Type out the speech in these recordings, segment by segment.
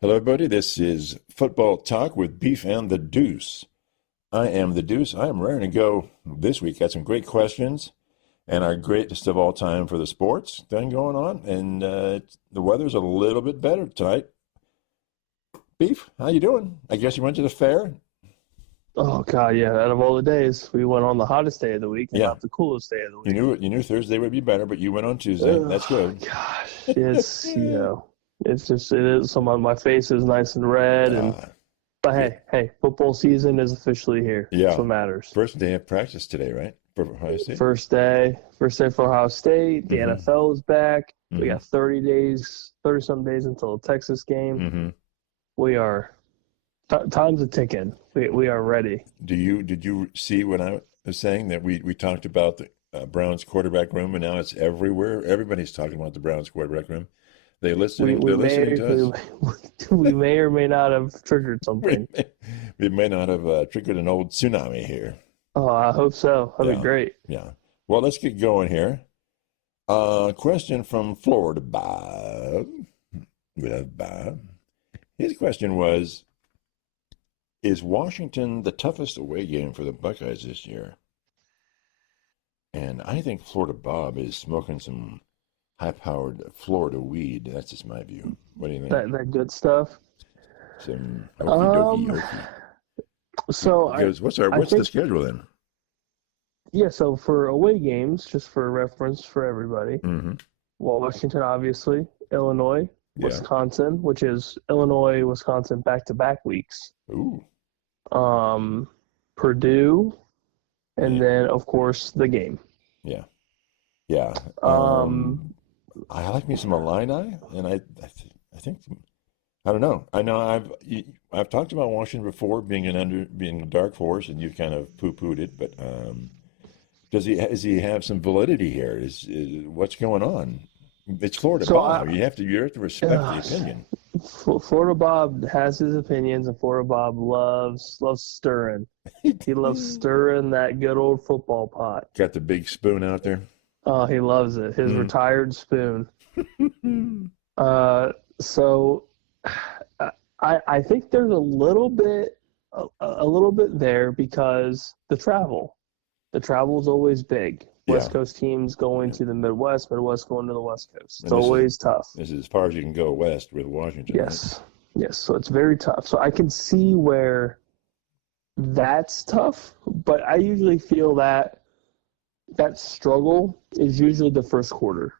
Hello, everybody. This is Football Talk with Beef and the Deuce. I am the Deuce. I am raring to go this week. Got some great questions and our greatest of all time for the sports thing going on. And the weather's a little bit better tonight. Beef, how you doing? I guess you went to the fair? Oh God, yeah. Out of all the days, we went on the hottest day of the week and Yeah. not the coolest day of the week. You knew Thursday would be better, but you went on Tuesday. That's good. Gosh, it's just it is. Some of my face is nice and red, but hey, football season is officially here. Yeah. That's what matters. First day of practice today, right? For Ohio State? First day for Ohio State. The NFL is back. We got 30-some days until the Texas game. We are time's a ticking. We are ready. Did you see when I was saying that we talked about the Browns quarterback room, and now it's everywhere? Everybody's talking about the Browns quarterback room. They're listening to us. We may or may not have triggered something. We may not have triggered an old tsunami here. Oh, I hope so. That'd be great. Yeah. Well, let's get going here. Question from Florida Bob. We love Bob. His question was, is Washington the toughest away game for the Buckeyes this year? And I think Florida Bob is smoking some high-powered Florida weed. That's just my view. What do you think? That good stuff. Some okey-dokey. So what's the schedule then? Yeah, so for away games, just for reference for everybody, Washington, obviously, Illinois, Wisconsin, which is Illinois, Wisconsin back-to-back weeks. Ooh. Purdue, and then, of course, the game. Yeah. Yeah. I like me some Illini, and I think I don't know. I know I've talked about Washington before being a dark horse, and you've kind of poo-pooed it, but does he have some validity here? Is what's going on? It's Florida Bob. You have to respect the opinion. Florida Bob has his opinions, and Florida Bob loves stirring. He loves stirring that good old football pot. Got the big spoon out there. Oh, he loves it. His retired spoon. So I think there's a little bit there because the travel. The travel is always big. West Coast teams going to the Midwest going to the West Coast. It's always tough. This is as far as you can go west with Washington. Yes. Right? Yes. So it's very tough. So I can see where that's tough, but I usually feel that struggle is usually the first quarter.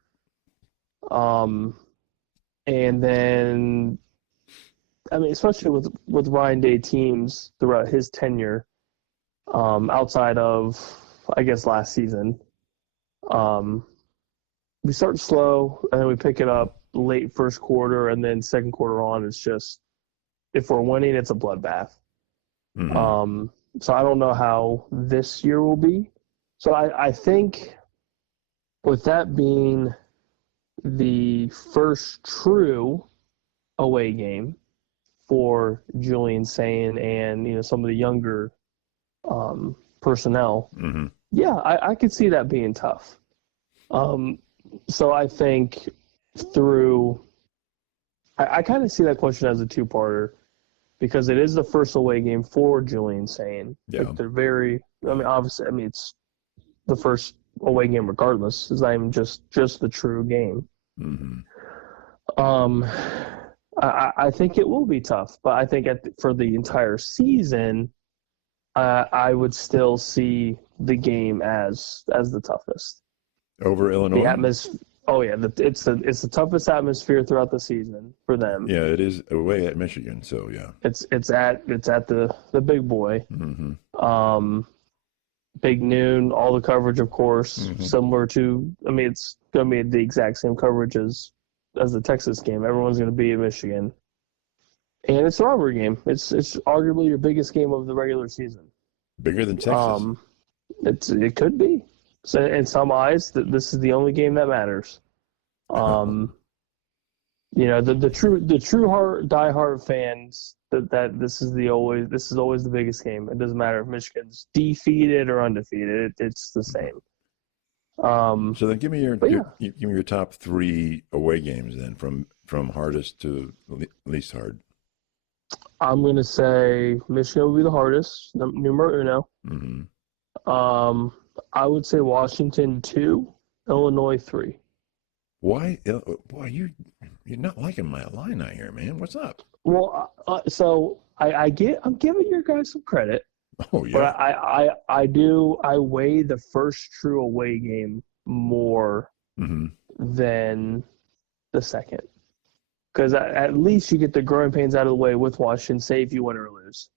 And then, I mean, especially with Ryan Day teams throughout his tenure, outside of, I guess, last season, we start slow and then we pick it up late first quarter, and then second quarter on, it's just, if we're winning, it's a bloodbath. So I don't know how this year will be. So I think with that being the first true away game for Julian Sayin and some of the younger personnel, I could see that being tough. So I think I kind of see that question as a two-parter because it is the first away game for Julian Sayin. Yeah. Like they're very, obviously, it's the first away game regardless. It's not even just the true game. I think it will be tough, but I think for the entire season, I would still see the game as the toughest. Over Illinois? It's the toughest atmosphere throughout the season for them. Yeah, it is away at Michigan, so yeah. It's at the big boy. Big noon, all the coverage, of course, similar to. It's going to be the exact same coverage as the Texas game. Everyone's going to be in Michigan, and it's a rivalry game. It's arguably your biggest game of the regular season. Bigger than Texas. It could be. So in some eyes, this is the only game that matters. The true diehard fans that this is always the biggest game. It doesn't matter if Michigan's defeated or undefeated. It's the same. So then give me your top three away games then from hardest to least hard. I'm going to say Michigan will be the hardest, numero uno. Mm-hmm. I would say Washington 2, Illinois 3. Why? Boy, you're not liking my Illini here, man. What's up? Well, so I'm giving your guys some credit, Oh but yeah. I weigh the first true away game more Mm-hmm. than the second. Because at least you get the growing pains out of the way with Washington, say if you win or lose.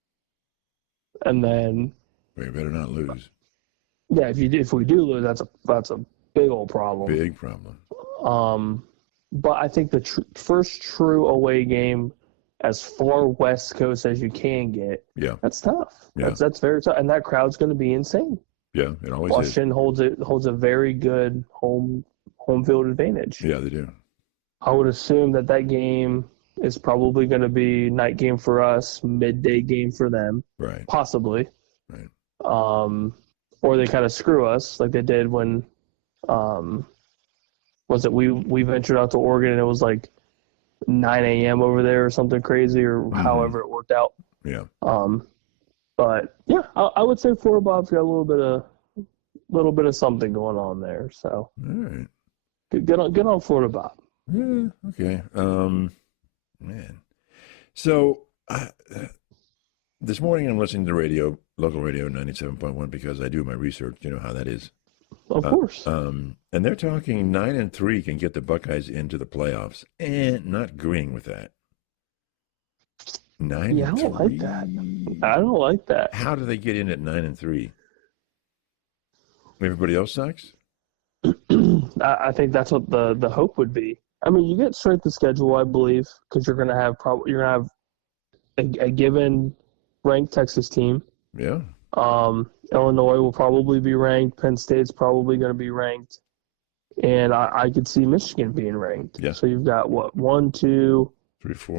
And then, We better not lose. yeah, if we do lose, that's a big old problem. Big problem. But I think the first true away game, as far West Coast as you can get, Yeah. that's tough. Yeah. That's very tough, and that crowd's going to be insane. Yeah, it always Washington holds a very good home field advantage. is. Yeah, they do. I would assume that game is probably going to be night game for us, midday game for them, Right. possibly. Right. Or they kind of screw us like they did when, was it we ventured out to Oregon and it was like 9 a.m. over there or something crazy or however it worked out. Yeah. But yeah, I would say Florida Bob's got a little bit of something going on there. So All right. good on Florida Bob. Yeah. Okay. Man. So this morning I'm listening to radio, local radio 97.1, because I do my research. You know how that is. Of course. And they're talking 9-3 can get the Buckeyes into the playoffs, and not agreeing with that. 9-3. Yeah, I don't like that. I don't like that. How do they get in at 9-3? Everybody else sucks? I think that's what the hope would be. I mean, you get strength of schedule, I believe, because you're gonna have a given ranked Texas team. Yeah. Illinois will probably be ranked. Penn State's probably going to be ranked, and I could see Michigan being ranked. Yeah. So you've got what 1, 2,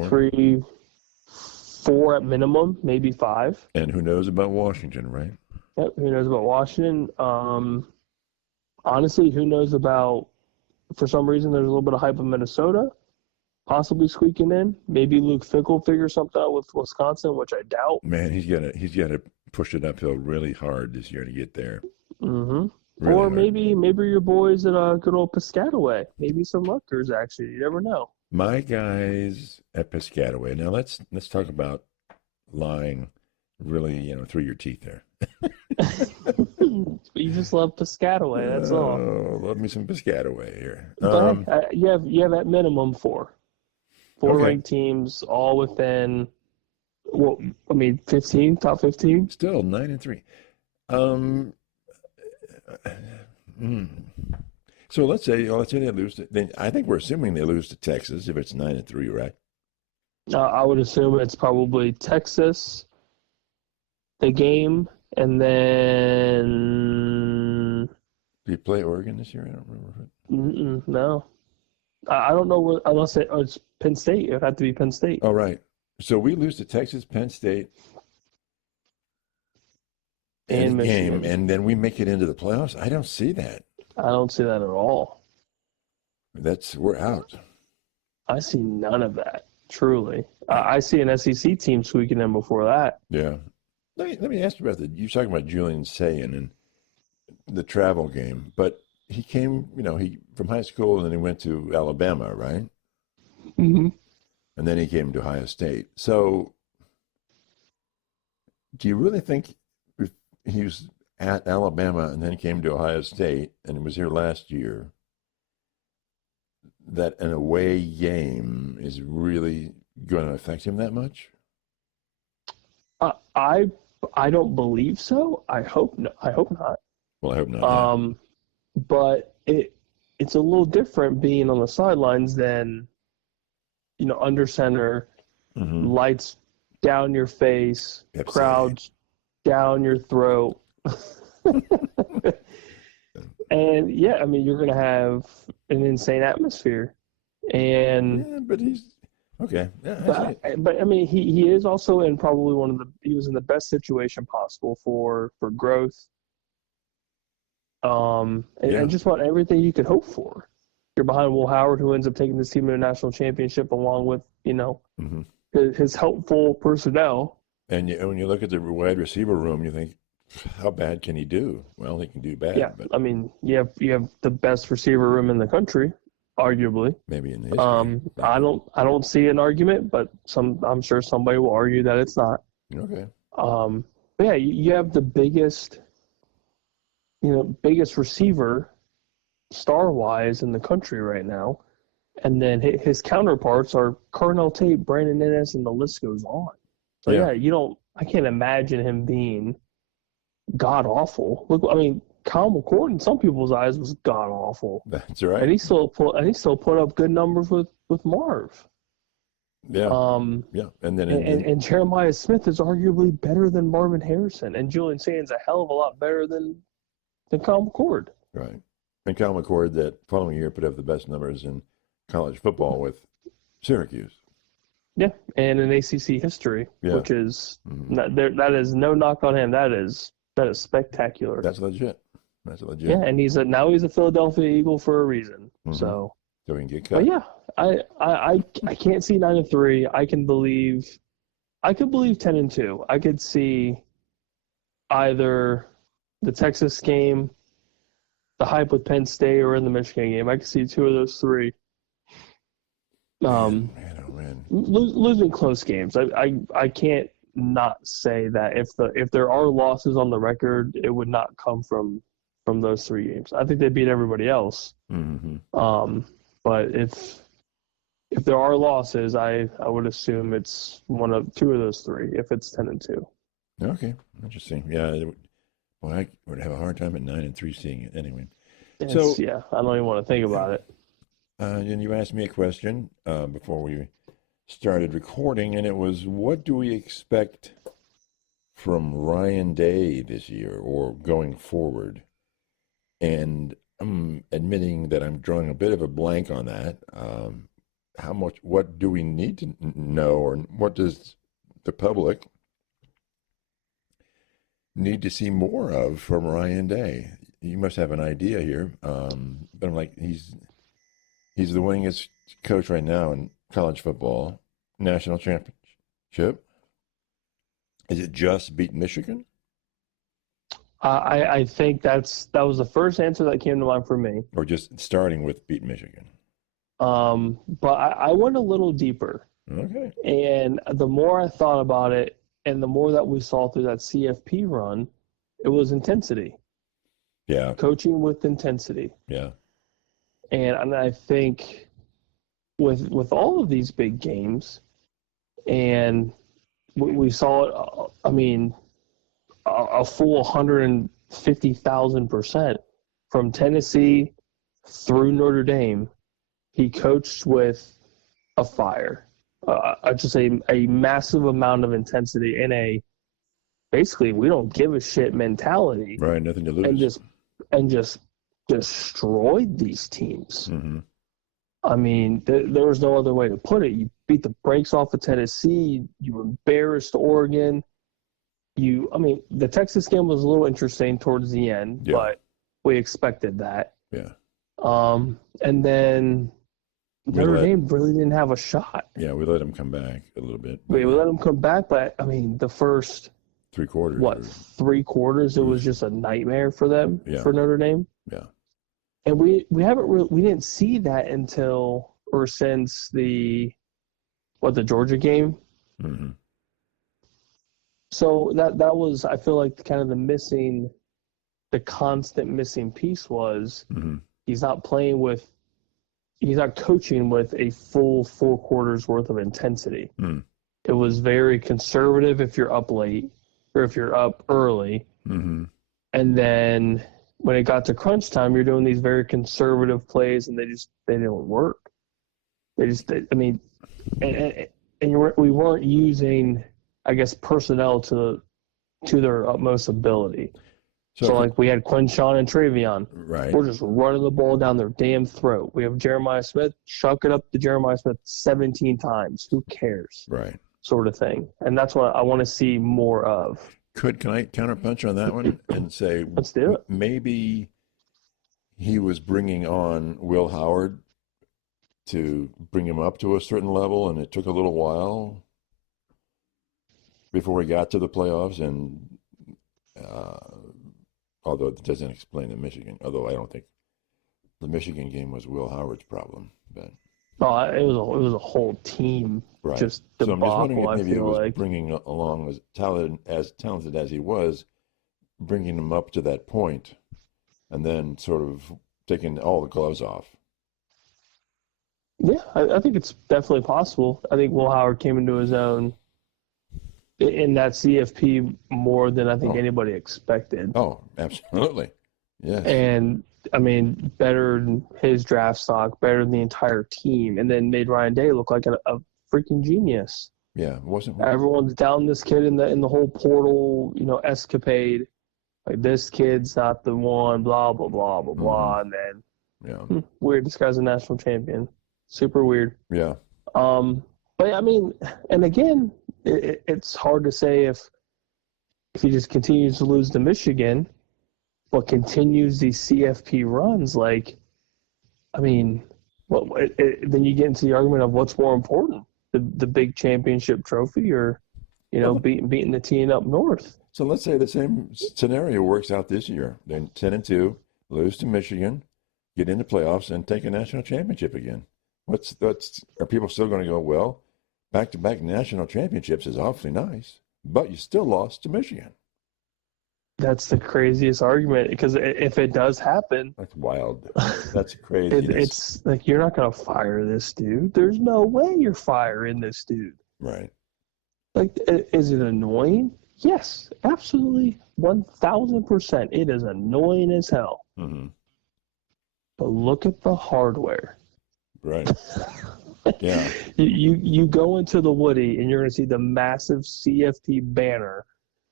3, 4 at minimum, maybe 5. And who knows about Washington, right? Yep. Who knows about Washington? Honestly, who knows about? For some reason, there's a little bit of hype in Minnesota, possibly squeaking in. Maybe Luke Fickell figures something out with Wisconsin, which I doubt. Man, he's gonna push it uphill really hard this year to get there. Mm-hmm. Really or hard. maybe your boys at good old Piscataway. Maybe some Rutgers, actually. You never know. My guys at Piscataway. Now let's talk about lying really, through your teeth there. You just love Piscataway, that's all. Oh, love me some Piscataway here. But you have at minimum 4 Okay. ranked teams, all within. Well, I mean, 15, top 15. Still 9-3. So let's say they lose. I think we're assuming they lose to Texas if it's 9-3, right? I would assume it's probably Texas, the game, and then. Do you play Oregon this year? I don't remember. No. I don't know unless it's Penn State. It would have to be Penn State. Oh, right. So we lose to Texas, Penn State, And the game, Michigan. and then we make it into the playoffs. I don't see that. I don't see that at all. We're out. I see none of that, truly. I see an SEC team squeaking in before that. Yeah. Let me ask you about you're talking about Julian Sayin and the travel game, but he came, from high school and then he went to Alabama, right? Mm-hmm. And then he came to Ohio State. So do you really think if he was at Alabama and then came to Ohio State and was here last year, that an away game is really going to affect him that much? I don't believe so. I hope not. Well, I hope not. But it's a little different being on the sidelines than, under center, lights down your face, crowds down your throat. And yeah, I mean, you're going to have an insane atmosphere. And Yeah, but he's okay. Yeah, but I mean, he is also in probably he was in the best situation possible for growth. And just about everything you could hope for. You're behind Will Howard, who ends up taking this team to a national championship, along with his helpful personnel. And when you look at the wide receiver room, you think, how bad can he do? Well, he can do bad, Yeah, but I mean, you have the best receiver room in the country, arguably. maybe in history. I don't see an argument, but I'm sure somebody will argue that it's not. Okay. But yeah, you have the biggest receiver star-wise in the country right now, and then his counterparts are Carnell Tate, Brandon Innes, and the list goes on. So yeah, I can't imagine him being god awful. Look, I mean, Kyle McLaurin in some people's eyes was god awful. That's right. And he still put up good numbers with Marv. Yeah. Yeah. And then and Jeremiah Smith is arguably better than Marvin Harrison, and Julian Sand's a hell of a lot better than Kyle McCord. Right. And Kyle McCord that following year put up the best numbers in college football with Syracuse. Yeah, and in ACC history, which is that is no knock on him. That is spectacular. That's legit. Yeah, and now he's a Philadelphia Eagle for a reason. Mm-hmm. So he can get cut. But yeah, I can't see 9-3. I could believe 10-2. I could see either the Texas game, the hype with Penn State, or in the Michigan game. I could see two of those three. Man. Losing close games. I can't not say that if there are losses on the record, it would not come from those three games. I think they beat everybody else. Mm-hmm. But if there are losses, I would assume it's two of those three. If it's 10-2. Okay, interesting. Yeah, well, I would have a hard time at 9-3 seeing it anyway. I don't even want to think about it. And you asked me a question before we started recording, and it was, what do we expect from Ryan Day this year or going forward? And I'm admitting that I'm drawing a bit of a blank on that. What do we need to know, or what does the public need to see more of from Ryan Day? You must have an idea here. But I'm like, he's the winningest coach right now in college football, national championship. Is it just beat Michigan? I think that was the first answer that came to mind for me. Or just starting with beat Michigan? But I went a little deeper. Okay. And the more I thought about it, and the more that we saw through that CFP run, it was intensity. Yeah. Coaching with intensity. Yeah. And I think with all of these big games, and we saw it, I mean, a full 150,000% from Tennessee through Notre Dame. He coached with a fire, just a massive amount of intensity and a basically we don't give a shit mentality. Right, nothing to lose. And just destroyed these teams. Mm-hmm. I mean, there was no other way to put it. You beat the brakes off of Tennessee. You embarrassed Oregon. The Texas game was a little interesting towards the end, but we expected that. Yeah. And then Notre Dame really didn't have a shot. Yeah, we let them come back a little bit. We let them come back, but I mean, the first 3 quarters. What, 3 quarters? It was just a nightmare for them, for Notre Dame. Yeah. And we didn't see that since the Georgia game. Mm-hmm. So that was, I feel like, kind of the constant missing piece was he's not coaching with a full 4 quarters worth of intensity. Mm. It was very conservative if you're up late or if you're up early. Mm-hmm. And then when it got to crunch time, you're doing these very conservative plays, and they didn't work. We weren't using, I guess, personnel to their utmost ability. So like we had Quinshawn and Travion. Right. We're just running the ball down their damn throat. We have Jeremiah Smith. Chuck it up to Jeremiah Smith 17 times. Who cares? Right. Sort of thing. And that's what I want to see more of. Can I counterpunch on that one and say, let's do it. Maybe he was bringing on Will Howard to bring him up to a certain level, and it took a little while before he got to the playoffs, and although it doesn't explain the Michigan, although I don't think the Michigan game was Will Howard's problem, but it was a whole team right. just So I'm just wondering debacle. if I maybe it feel was like bringing along as talented as he was, bringing him up to that point, and then sort of taking all the gloves off. yeah, I think it's definitely possible. I think Will Howard came into his own in that CFP more than I think anybody expected. Oh, absolutely. Yes. And I mean, better than his draft stock, better than the entire team, and then made Ryan Day look like a freaking genius. Yeah, it wasn't. Everyone's down this kid in the whole portal, escapade. Like, this kid's not the one, blah blah blah blah blah, and then weird. This guy's a national champion. Super weird. Yeah. But I mean, and again, it's hard to say if he just continues to lose to Michigan, but continues these CFP runs. Like, I mean, then you get into the argument of what's more important, the big championship trophy, or beating the team up north. So let's say the same scenario works out this year. Then 10-2, lose to Michigan, get into playoffs, and take a national championship again. Are people still going to go, well, back-to-back national championships is awfully nice, but you still lost to Michigan? That's the craziest argument, because if it does happen, that's wild. That's crazy. It's like, you're not going to fire this dude. There's no way you're firing this dude. Right. Like, is it annoying? Yes, absolutely, 1,000%. It is annoying as hell. Mm-hmm. But look at the hardware. Right. Yeah. You go into the Woody and you're going to see the massive CFP banner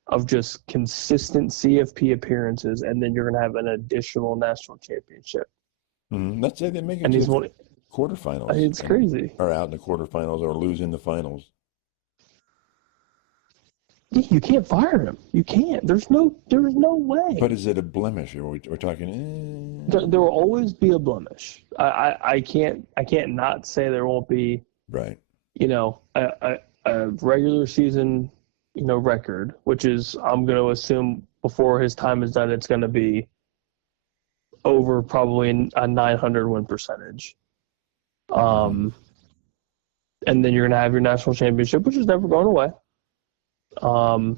of just consistent CFP appearances, and then you're going to have an additional national championship. Mm-hmm. Let's say they make it and to the quarterfinals. It's crazy. Or out in the quarterfinals, or lose in the finals. You can't fire him. You can't. There's no way. But is it a blemish? Or we're talking. There will always be a blemish. I can't not say there won't be. Right. A regular season, record, which is, I'm going to assume before his time is done, it's going to be over probably a 900 win percentage. And then you're going to have your national championship, which is never going away.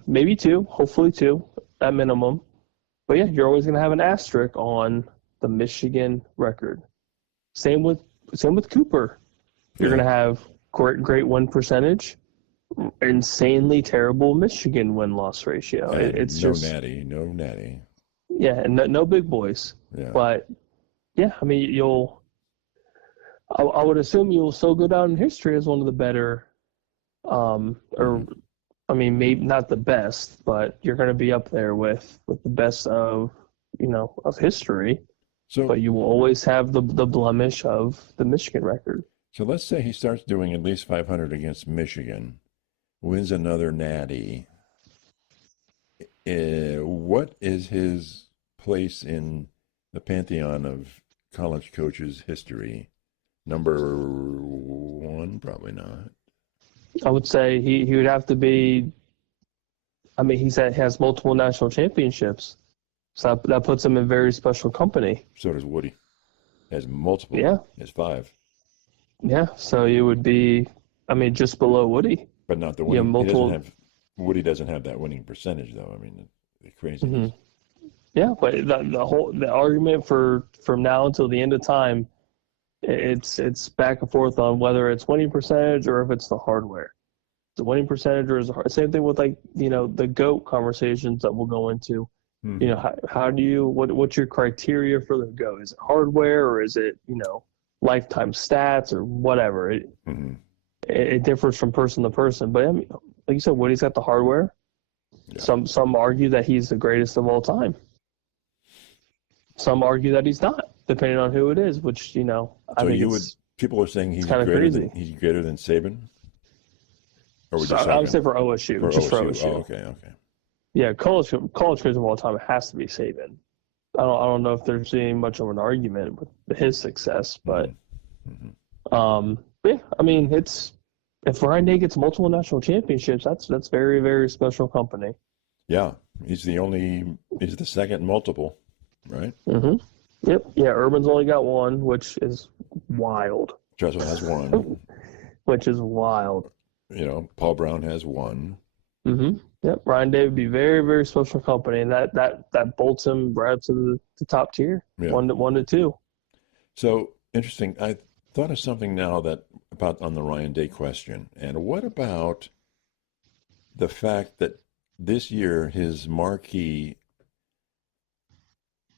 Maybe 2, hopefully 2 at minimum. But yeah, you're always going to have an asterisk on the Michigan record. Same with Cooper. You're going to have great win percentage, insanely terrible Michigan win-loss ratio. It's no just no natty. Yeah, and no big boys. Yeah. But yeah, I mean, I would assume you'll still go down in history as one of the better, I mean, maybe not the best, but you're going to be up there with the best of history. So, but you will always have the blemish of the Michigan record. So let's say he starts doing at least 500 against Michigan, wins another natty. What is his place in the pantheon of college coaches' history? Number 1, probably not. I would say he would have to be. I mean, he has multiple national championships, so that puts him in very special company. So does Woody. Has multiple. Yeah. Has 5. Yeah, so you would be, I mean, just below Woody. But not the winning. Yeah, multiple. Woody doesn't have that winning percentage, though. I mean, the craziness. Mm-hmm. Yeah, but the argument from now until the end of time, it's back and forth on whether it's winning percentage or if it's the hardware. The winning percentage or is the same thing with the GOAT conversations that we'll go into. Mm-hmm. How do you what's your criteria for the GOAT? Is it hardware or is it lifetime stats or whatever? It differs from person to person. But I mean, like you said, Woody's got the hardware. Yeah. Some argue that he's the greatest of all time. Some argue that he's not, depending on who it is. Which I think people are saying he's greater than Saban. Or I would say for OSU, for OSU. Oh, okay. Yeah, college greatest of all time, it has to be Saban. I don't know if there's any much of an argument with his success, but yeah, I mean, it's if Ryan Day gets multiple national championships, that's very, very special company. Yeah, he's the second multiple, right? Mm-hmm. Yep. Yeah, Urban's only got one, which is wild. Tressel has one. Which is wild. Paul Brown has one. Mm-hmm. Yep. Ryan Day would be very, very special company, and that bolts him right up to the top tier, Yeah. 1 to 2. So interesting. I thought of something now about on the Ryan Day question. And what about the fact that this year his marquee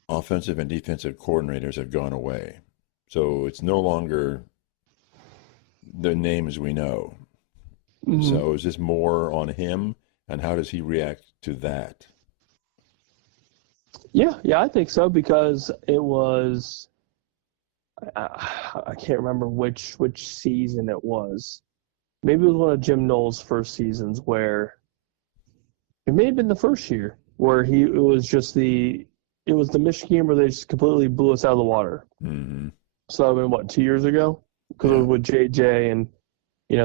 offensive and defensive coordinators have gone away? So it's no longer the names we know. Mm-hmm. So is this more on him, and how does he react to that? Yeah, I think so, because it was I can't remember which season it was. Maybe it was one of Jim Knowles' first seasons, where it may have been the first year where it was the Michigan game where they just completely blew us out of the water. Mm-hmm. So that would have been, what, 2 years ago? Because it was with JJ and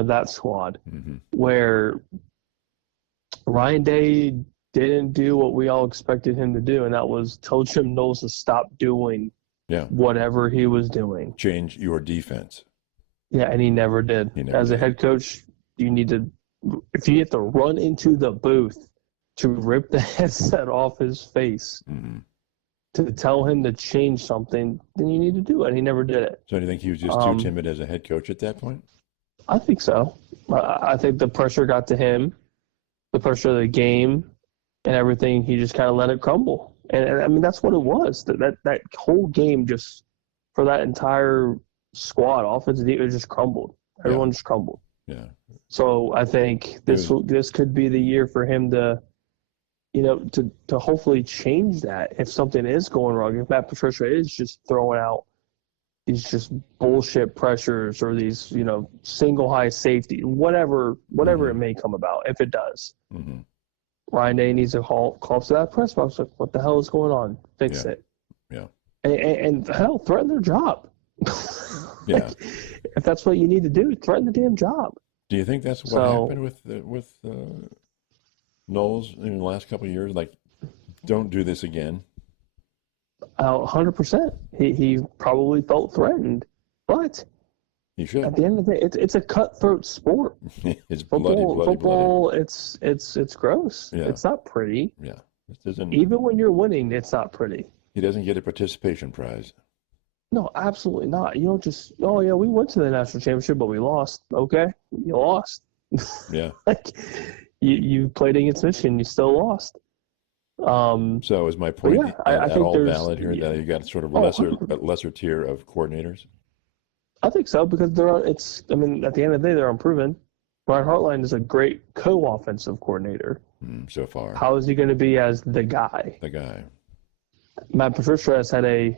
that squad, mm-hmm. where Ryan Day didn't do what we all expected him to do, and that was tell Jim Knowles to stop doing whatever he was doing. Change your defense. Yeah, and he never did. As a head coach, if you have to run into the booth to rip the headset off his face, mm-hmm. to tell him to change something, then you need to do it. And he never did it. So do you think he was just too timid as a head coach at that point? I think so. I think the pressure got to him, the pressure of the game, and everything. He just kind of let it crumble. And I mean, that's what it was. That whole game, just for that entire squad, offensive, it just crumbled. Everyone just crumbled. Yeah. So I think this could be the year for him to hopefully change that if something is going wrong. If Matt Patricia is just throwing out these just bullshit pressures or these, single high safety, whatever mm-hmm. it may come about, if it does. Mm-hmm. Ryan Day needs to call to that press box, like, what the hell is going on? Fix it. Yeah. And hell, threaten their job. Yeah. If that's what you need to do, threaten the damn job. Do you think that's what happened with Knowles in the last couple of years? Like, don't do this again. 100%. He probably felt threatened, but he should. At the end of the day, it's a cutthroat sport. It's football. bloody. It's gross. Yeah. It's not pretty. Yeah. It Even when you're winning, it's not pretty. He doesn't get a participation prize. No, absolutely not. You don't just, we went to the national championship, but we lost. Okay, you lost. Yeah. Like, you played against Michigan, you still lost. So is my point I think all valid here, that you got sort of a lesser tier of coordinators? I think so, because at the end of the day, they're unproven. Brian Hartline is a great co-offensive coordinator. So far. How is he going to be as the guy? The guy. Matt Patricia has had a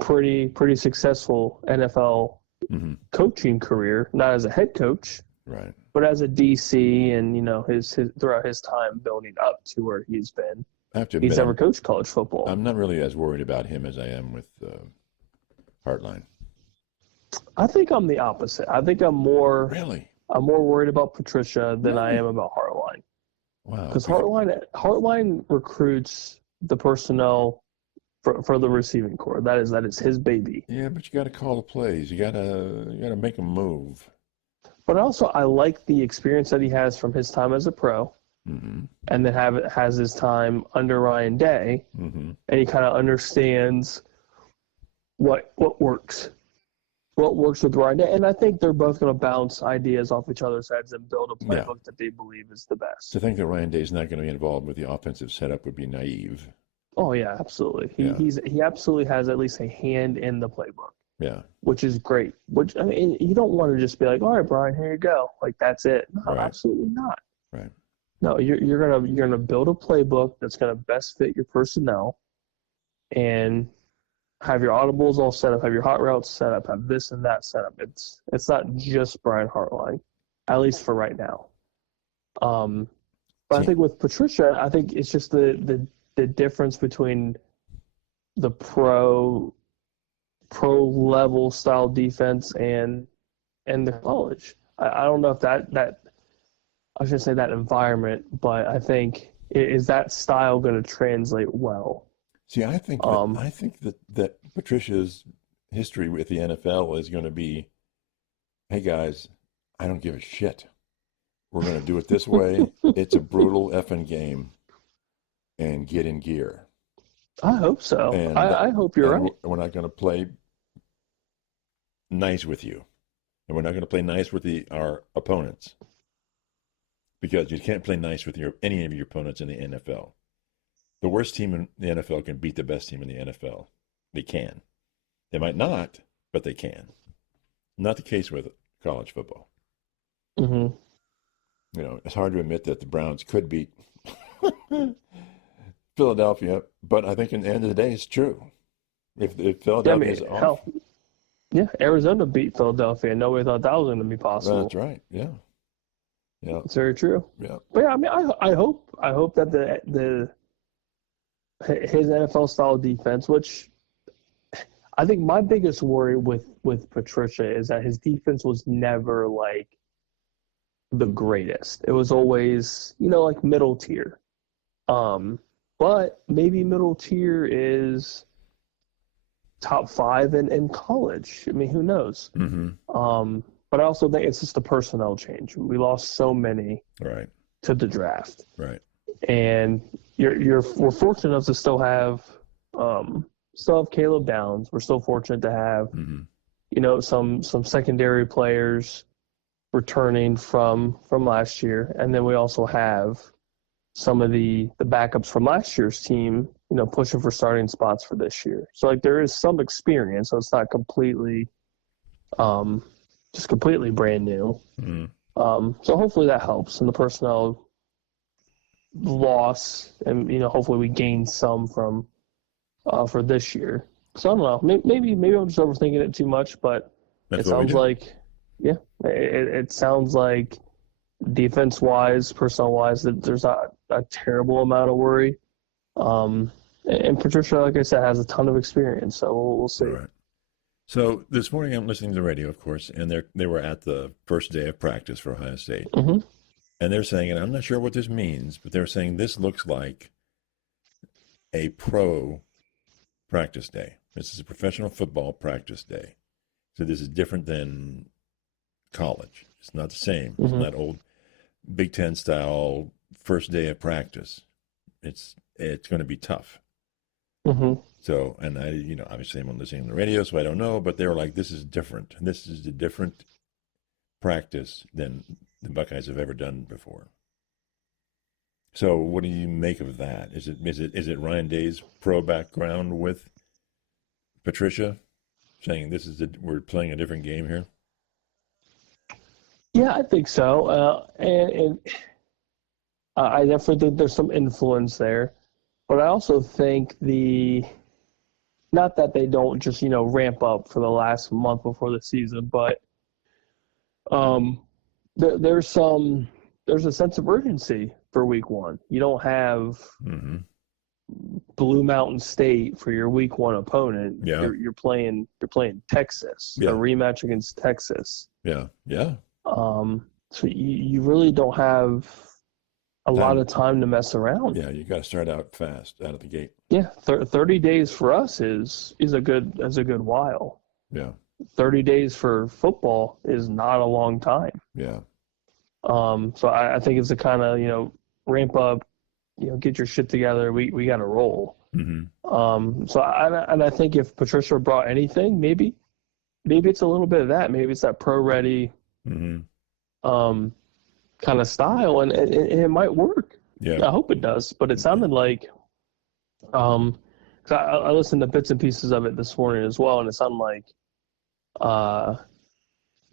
pretty successful NFL mm-hmm. coaching career, not as a head coach, right, but as a DC, and his throughout his time building up to where he's been. He's never coached college football. I'm not really as worried about him as I am with Hartline. I think I'm the opposite. I think I'm more worried about Patricia than I am about Hartline. Wow. Because Hartline recruits the personnel for the receiving corps. That is his baby. Yeah, but you got to call the plays. You got to make them move. But also, I like the experience that he has from his time as a pro, mm-hmm. and then has his time under Ryan Day, mm-hmm. and he kind of understands what works. What works with Ryan Day, and I think they're both going to bounce ideas off each other's heads and build a playbook that they believe is the best. To think that Ryan Day is not going to be involved with the offensive setup would be naive. Oh yeah, absolutely. He absolutely has at least a hand in the playbook. Yeah, which is great. Which, I mean, you don't want to just be like, all right, Brian, here you go, like that's it. No, right. Absolutely not. Right. No, you're gonna build a playbook that's gonna best fit your personnel, and have your audibles all set up, have your hot routes set up, have this and that set up. It's not just Brian Hartline, at least for right now. But I think with Patricia, I think it's just the difference between the pro level style defense and the college. I don't know if that I should say that environment, but I think is that style going to translate well? See, I think that Patricia's history with the NFL is going to be, hey guys, I don't give a shit. We're going to do it this way. It's a brutal effing game, and get in gear. I hope so. And I hope you're right. We're not going to play nice with you, and we're not going to play nice with our opponents, because you can't play nice with any of your opponents in the NFL. The worst team in the NFL can beat the best team in the NFL. They can. They might not, but they can. Not the case with college football. Mm-hmm. You know, it's hard to admit that the Browns could beat Philadelphia, but I think in the end of the day, it's true. If Philadelphia is off. Yeah, Arizona beat Philadelphia. Nobody thought that was going to be possible. That's right. Yeah. Yeah. It's very true. Yeah. But yeah, I mean, I hope that his NFL style defense, which I think my biggest worry with Patricia is that his defense was never like the greatest. It was always, like middle tier. But maybe middle tier is top 5 in college. I mean, who knows? Mm-hmm. But I also think it's just a personnel change. We lost so many to the draft. Right. And we're fortunate enough to still have Caleb Downs. We're still fortunate to have some secondary players returning from last year, and then we also have some of the backups from last year's team, pushing for starting spots for this year. So like there is some experience, so it's not completely just completely brand new. Mm-hmm. So hopefully that helps in the personnel loss, and hopefully we gain some from for this year. So I don't know. Maybe I'm just overthinking it too much, but it sounds like it sounds like defense wise, personnel wise, that there's not a terrible amount of worry. And Patricia, like I said, has a ton of experience, so we'll see. Right. So this morning I'm listening to the radio, of course, and they were at the first day of practice for Ohio State. Mm-hmm. And they're saying, and I'm not sure what this means, but they're saying this looks like a pro practice day. This is a professional football practice day. So this is different than college. It's not the same. Mm-hmm. It's not old Big Ten style first day of practice. It's going to be tough. Mm-hmm. So, and I, obviously I'm listening to the radio, so I don't know, but they were like, this is different. This is a different practice than the Buckeyes have ever done before. So what do you make of that? Is it Ryan Day's pro background with Patricia saying we're playing a different game here? Yeah, I think so. And I definitely think there's some influence there. But I also think not that they don't just, ramp up for the last month before the season, but there's a sense of urgency for week 1. You don't have Blue Mountain State for your week 1 opponent. Yeah. You're playing Texas, a rematch against Texas. Yeah. Yeah. So you really don't have a lot of time to mess around. Yeah, you got to start out fast out of the gate. Yeah, 30 days for us is a good while. Yeah. 30 days for football is not a long time. Yeah. So I think it's a kind of, ramp up, get your shit together. We got to roll. Mm-hmm. So I think if Patricia brought anything, maybe it's a little bit of that. Maybe it's that pro ready, kind of style, and it might work. Yeah. I hope it does. But it sounded like, 'cause I listened to bits and pieces of it this morning as well, and it sounded like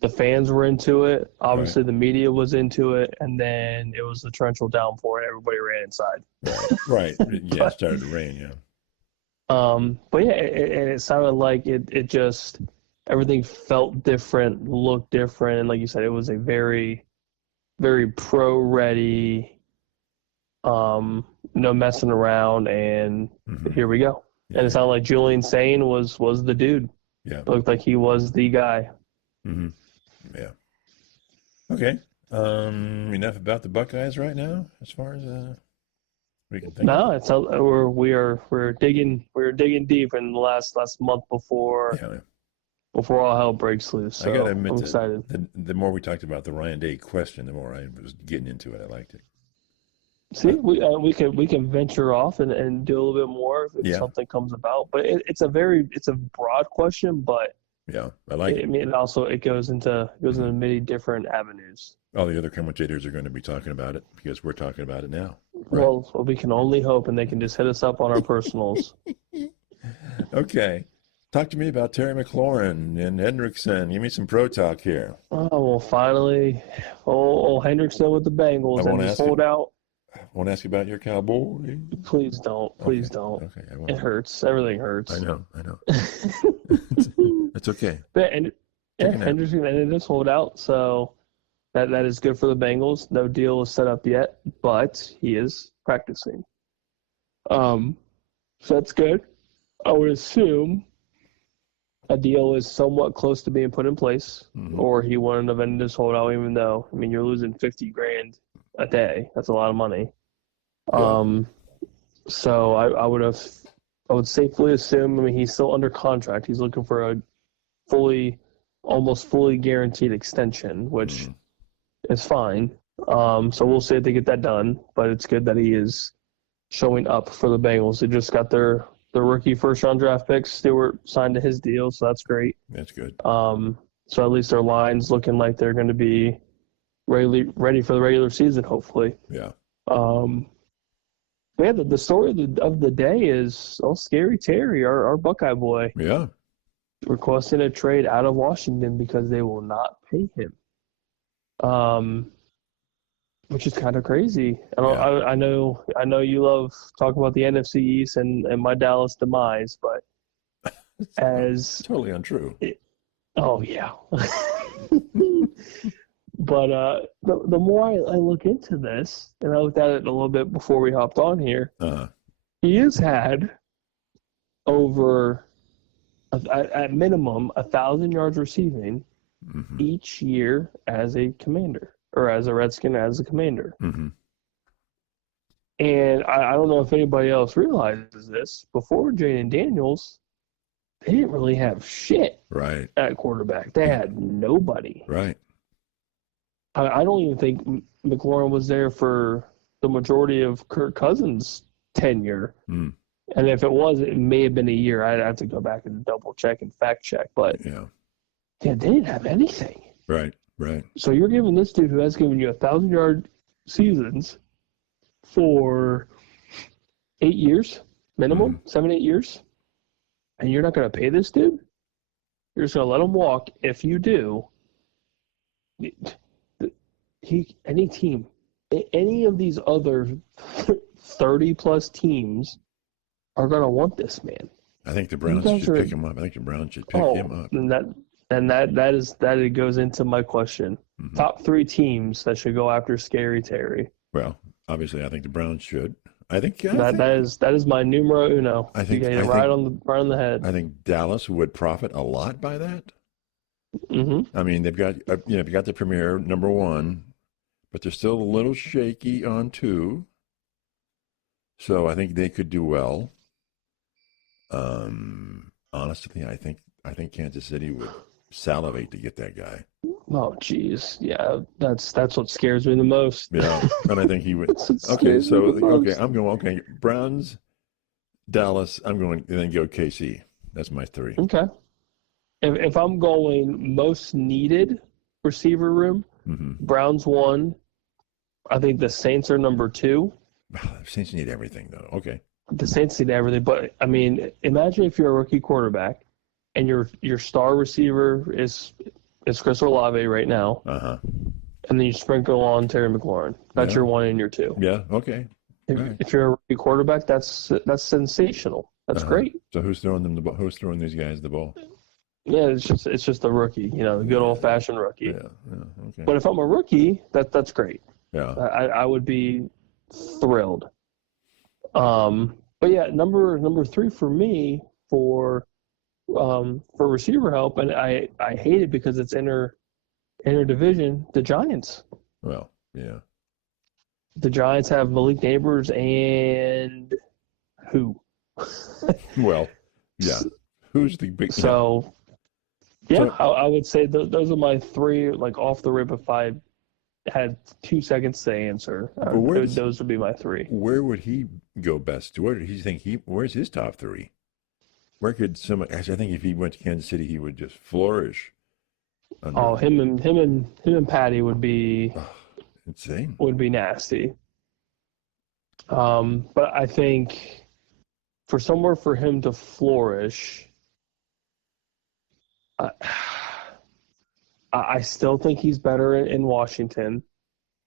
the fans were into it. Obviously, the media was into it, and then it was the torrential downpour, and everybody ran inside. Right. Yeah, it started to rain. Yeah. But yeah, it sounded like it just everything felt different, looked different, and like you said, it was a very, very pro ready. No messing around, and here we go. Yeah. And it sounded like Julian Sane was the dude. Yeah. It looked like he was the guy. Mm-hmm. Yeah. Okay. Enough about the Buckeyes right now, as far as we can think of. No, we're digging deep in the last month Yeah, before all hell breaks loose. I gotta So admit I'm that excited. the more we talked about the Ryan Day question, the more I was getting into it. I liked it. See, we can venture off and do a little bit more if Yeah, something comes about. But it's a broad question, but yeah, I like I it. mean it goes into many different avenues. All the other commentators are going to be talking about it because we're talking about it now, right? Well, we can only hope, and they can just hit us up on our personals. Okay. Talk to me about Terry McLaurin and Hendrickson. Give me some pro talk here. Oh well, finally, old Hendrickson with the I Bengals and won't just ask you. hold out. I won't ask you about your cowboy. Please don't. Okay. Please don't. Okay. I It won't. hurts. Everything I hurts. know. I know. It's okay. But and Take yeah, a nap. Henderson ended his holdout, so that is good for the Bengals. No deal is set up yet, but he is practicing. So that's good. I would assume a deal is somewhat close to being put in place, Mhm. or he wouldn't have ended his holdout. Even though, I mean, you're losing $50,000 a day. That's a lot of money. Yeah. So I would safely assume. I mean, he's still under contract. He's looking for a almost fully guaranteed extension, which Mhm. is fine. So we'll see if they get that done. But it's good that he is showing up for the Bengals. They just got their rookie first round draft pick. Stewart signed to his deal, so that's great. That's good. So at least their line's looking like they're going to be ready for the regular season, hopefully. Yeah. But yeah, the story of the day is Scary Terry, our Buckeye boy, Yeah. requesting a trade out of Washington because they will not pay him. Which is kind of crazy. Yeah. I know you love talking about the NFC East and my Dallas demise, but as Totally untrue. oh yeah. But the more I look into this, and I looked at it a little bit before we hopped on here, he has had over at minimum 1,000 yards receiving Mhm. each year as a commander or as a Redskin as a commander. Mhm. And I don't know if anybody else realizes this. Before Jaden Daniels, they didn't really have shit Right. at quarterback. They had nobody. Right. I don't even think McLaurin was there for the majority of Kirk Cousins' tenure. Mm. And if it was, it may have been a year. I'd have to go back and double check and fact check. But Yeah. yeah, they didn't have anything. Right. Right. So you're giving this dude who has given you 1,000-yard seasons for 8 years minimum, 7-8 years, and you're not going to pay this dude. You're just going to let him walk. If you do, any team, any of these other 30-plus teams are going to want this man. I think the Browns should pick him up. I think the Browns should pick him up. And that goes into my question. Mhm. Top 3 teams that should go after Scary Terry. Well, obviously, I think the Browns should. I think that is my numero uno. I think you got it right on the head. I think Dallas would profit a lot by that. Mm-hmm. I mean, they've got they've got the premier number 1, but they're still a little shaky on 2. So I think they could do well. Honestly, I think Kansas City would salivate to get that guy. Oh, geez, yeah, that's what scares me the most. Yeah, and I think he would. Okay, so I'm going. Browns, Dallas. I'm going, and then go KC. That's my 3. Okay. If I'm going most needed receiver room, Browns 1. I think the Saints are number 2. Saints need everything, though. Okay. The Saints need everything, but I mean, imagine if you're a rookie quarterback and your star receiver is Chris Olave right now, and then you sprinkle on Terry McLaurin. That's your 1 and your 2. Yeah. Okay. If you're a rookie quarterback, that's sensational. That's great. So who's throwing them the ball? Who's throwing these guys the ball? Yeah, it's just a rookie. The good old fashioned rookie. Yeah. Okay. But if I'm a rookie, that's great. Yeah. I would be thrilled. But yeah, number 3 for me for receiver help, and I hate it because it's interdivision, the Giants. Well, yeah. The Giants have Malik Neighbors and who? Well, yeah. Who's the big? So, yeah. I would say those are my three, like off the rip. If I had 2 seconds to answer, those would be my three. Where would he go best? Where do you think where's his top three? Where could someone? Actually, I think if he went to Kansas City, he would just flourish. Him and Patty would be insane. Would be nasty. But I think for somewhere for him to flourish, I still think he's better in Washington.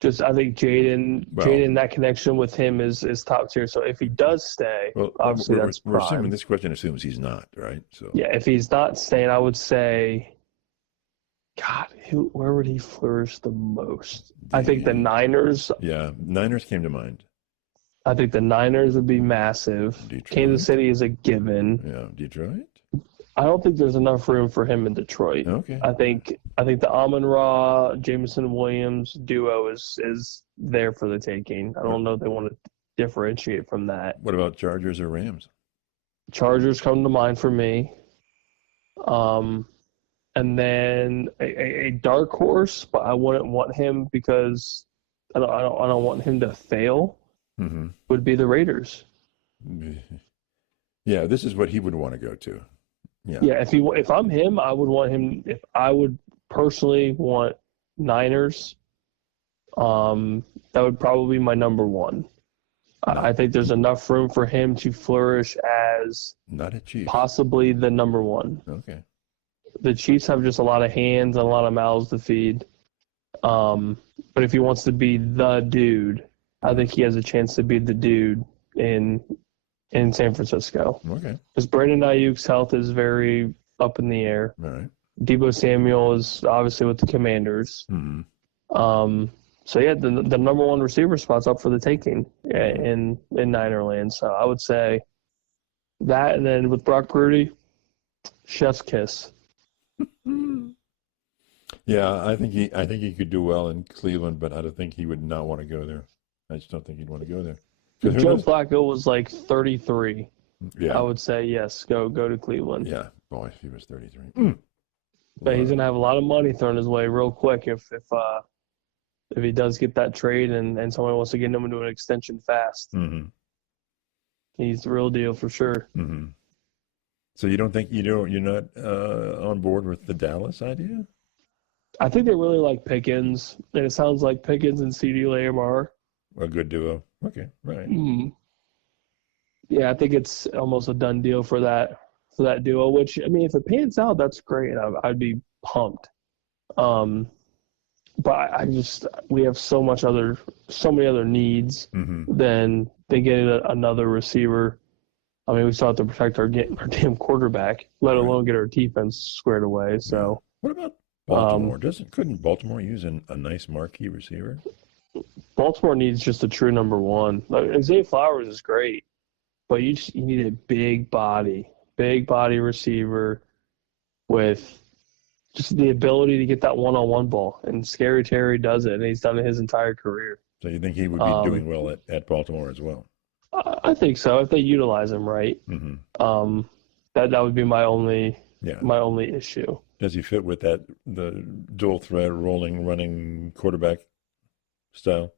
Just I think Jaden, that connection with him is top tier. So if he does stay, obviously that's prime. We're assuming this question assumes he's not, right? So yeah, if he's not staying, I would say, God, where would he flourish the most? I think the Niners. Yeah, Niners came to mind. I think the Niners would be massive. Detroit. Kansas City is a given. Yeah, Detroit. I don't think there's enough room for him in Detroit. Okay. I think the Amon-Ra, Jameson Williams duo is there for the taking. I don't know if they want to differentiate from that. What about Chargers or Rams? Chargers come to mind for me. And then a dark horse, but I wouldn't want him because I don't want him to fail. Mm-hmm. Would be the Raiders. Yeah, this is what he would want to go to. Yeah. If I'm him, I would want him. If I would personally want Niners, that would probably be my number one. No. I think there's enough room for him to flourish as not a Chief, possibly the number one. Okay. The Chiefs have just a lot of hands and a lot of mouths to feed. But if he wants to be the dude, I think he has a chance to be the dude in San Francisco. Okay. Because Brandon Ayuk's health is very up in the air. All right. Deebo Samuel is obviously with the Commanders. Mm-hmm. So yeah, the number one receiver spot's up for the taking in Ninerland. So I would say that, and then with Brock Purdy, chef's kiss. Yeah, I think he could do well in Cleveland, but I don't think he would not want to go there. I just don't think he'd want to go there. Joe Flacco was like 33. Yeah, I would say yes. Go to Cleveland. Yeah, boy, if he was 33. But he's gonna have a lot of money thrown his way real quick if he does get that trade and someone wants to get him into an extension fast. Mm-hmm. He's the real deal for sure. Mm-hmm. So you're not on board with the Dallas idea? I think they really like Pickens, and it sounds like Pickens and CeeDee Lamb are a good duo. Okay, right. Mm-hmm. Yeah, I think it's almost a done deal for that duo. Which, I mean, if it pans out, that's great. I'd be pumped. But we have so many other needs than getting another receiver. I mean, we still have to protect our damn quarterback, let alone get our defense squared away. So, what about Baltimore? Couldn't Baltimore use a nice marquee receiver? Baltimore needs just a true number one. Like, Isaiah Flowers is great, but you need a big body receiver with just the ability to get that one-on-one ball. And Scary Terry does it, and he's done it his entire career. So you think he would be doing well at Baltimore as well? I think so, if they utilize him right. Mm-hmm. That would be my only issue. Does he fit with the dual threat, rolling, running quarterback style?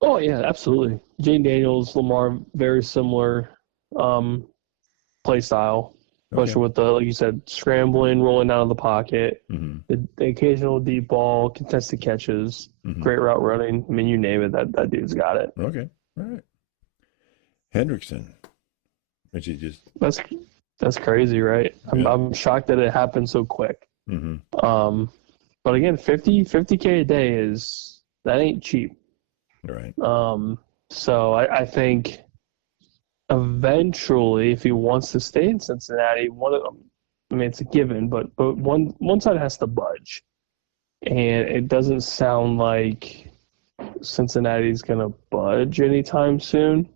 Oh, yeah, absolutely. Jane Daniels, Lamar, very similar play style, especially with like you said, scrambling, rolling out of the pocket, the occasional deep ball, contested catches, great route running. I mean, you name it, that dude's got it. Okay, all right. Hendrickson, which he just... That's crazy, right? Yeah. I'm shocked that it happened so quick. Mm-hmm. But again, $50K a day that ain't cheap. Right. So I think eventually, if he wants to stay in Cincinnati, it's a given, but one side has to budge, and it doesn't sound like Cincinnati's gonna budge anytime soon.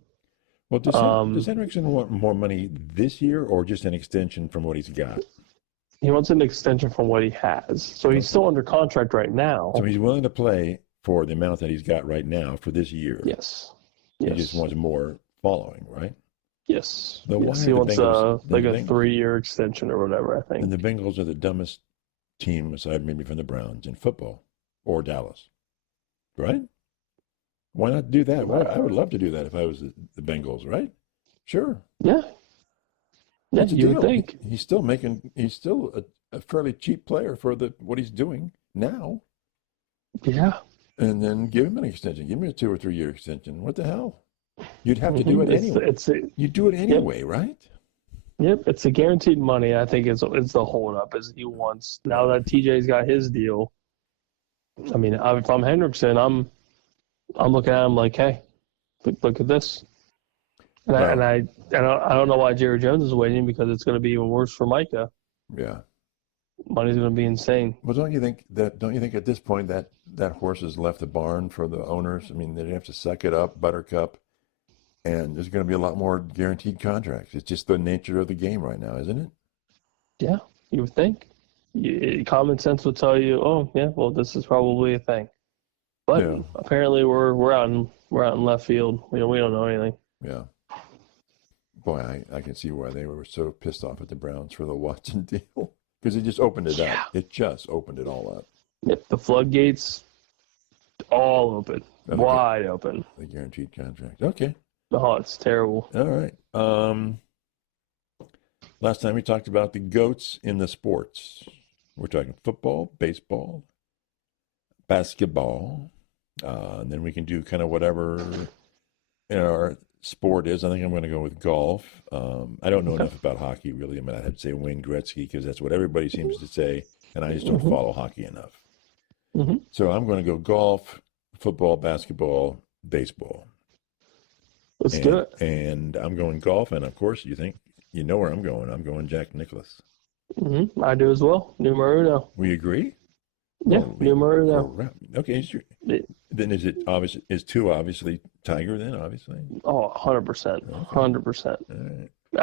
Well, does Hendrickson want more money this year, or just an extension from what he's got? He wants an extension from what he has. So he's still under contract right now. So he's willing to play for the amount that he's got right now for this year. Yes. He just wants more following, right? Yes. Then why He are the wants Bengals, like a 3-year extension or whatever, I think. And the Bengals are the dumbest team, aside maybe from the Browns, in football, or Dallas, right? Why not do that? I would love to do that if I was the Bengals, right? Sure. Yeah. Yeah, you would think. He's still a fairly cheap player for what he's doing now. Yeah. And then give him an extension. Give him a 2 or 3 year extension. What the hell? You'd have to do it anyway. You do it anyway, right? Yep, it's a guaranteed money. I think it's the holdup is he wants. Now that TJ's got his deal, I mean, if I'm Hendrickson, I'm looking at him like, hey, look at this. And I don't know why Jerry Jones is waiting, because it's going to be even worse for Micah. Yeah. Money's going to be insane. Well, don't you think at this point that horse has left the barn for the owners? I mean, they have to suck it up, Buttercup, and there's going to be a lot more guaranteed contracts. It's just the nature of the game right now, isn't it? Yeah, you would think. Common sense would tell you, oh yeah, well, this is probably a thing. But apparently we're out in left field. We don't know anything. Yeah. Boy, I can see why they were so pissed off at the Browns for the Watson deal, because it just opened it up. It just opened it all up. Yep, the floodgates all open, wide open. The guaranteed contract. Okay. Oh, it's terrible. All right. Last time we talked about the GOATs in the sports. We're talking football, baseball, basketball, and then we can do kind of whatever our sport is. I think I'm going to go with golf. I don't know enough about hockey, really. I mean, I'd have to say Wayne Gretzky, because that's what everybody seems to say, and I just don't follow hockey enough. So I'm going to go golf, football, basketball, baseball. Let's do it. And I'm going golf, and of course, you know where I'm going. I'm going Jack Nicklaus. I do as well. Numero. We agree? Yeah, numero. Okay, sure. Then is it obvious? Is 2 obviously Tiger? Then obviously. Oh, 100%, 100%. Right.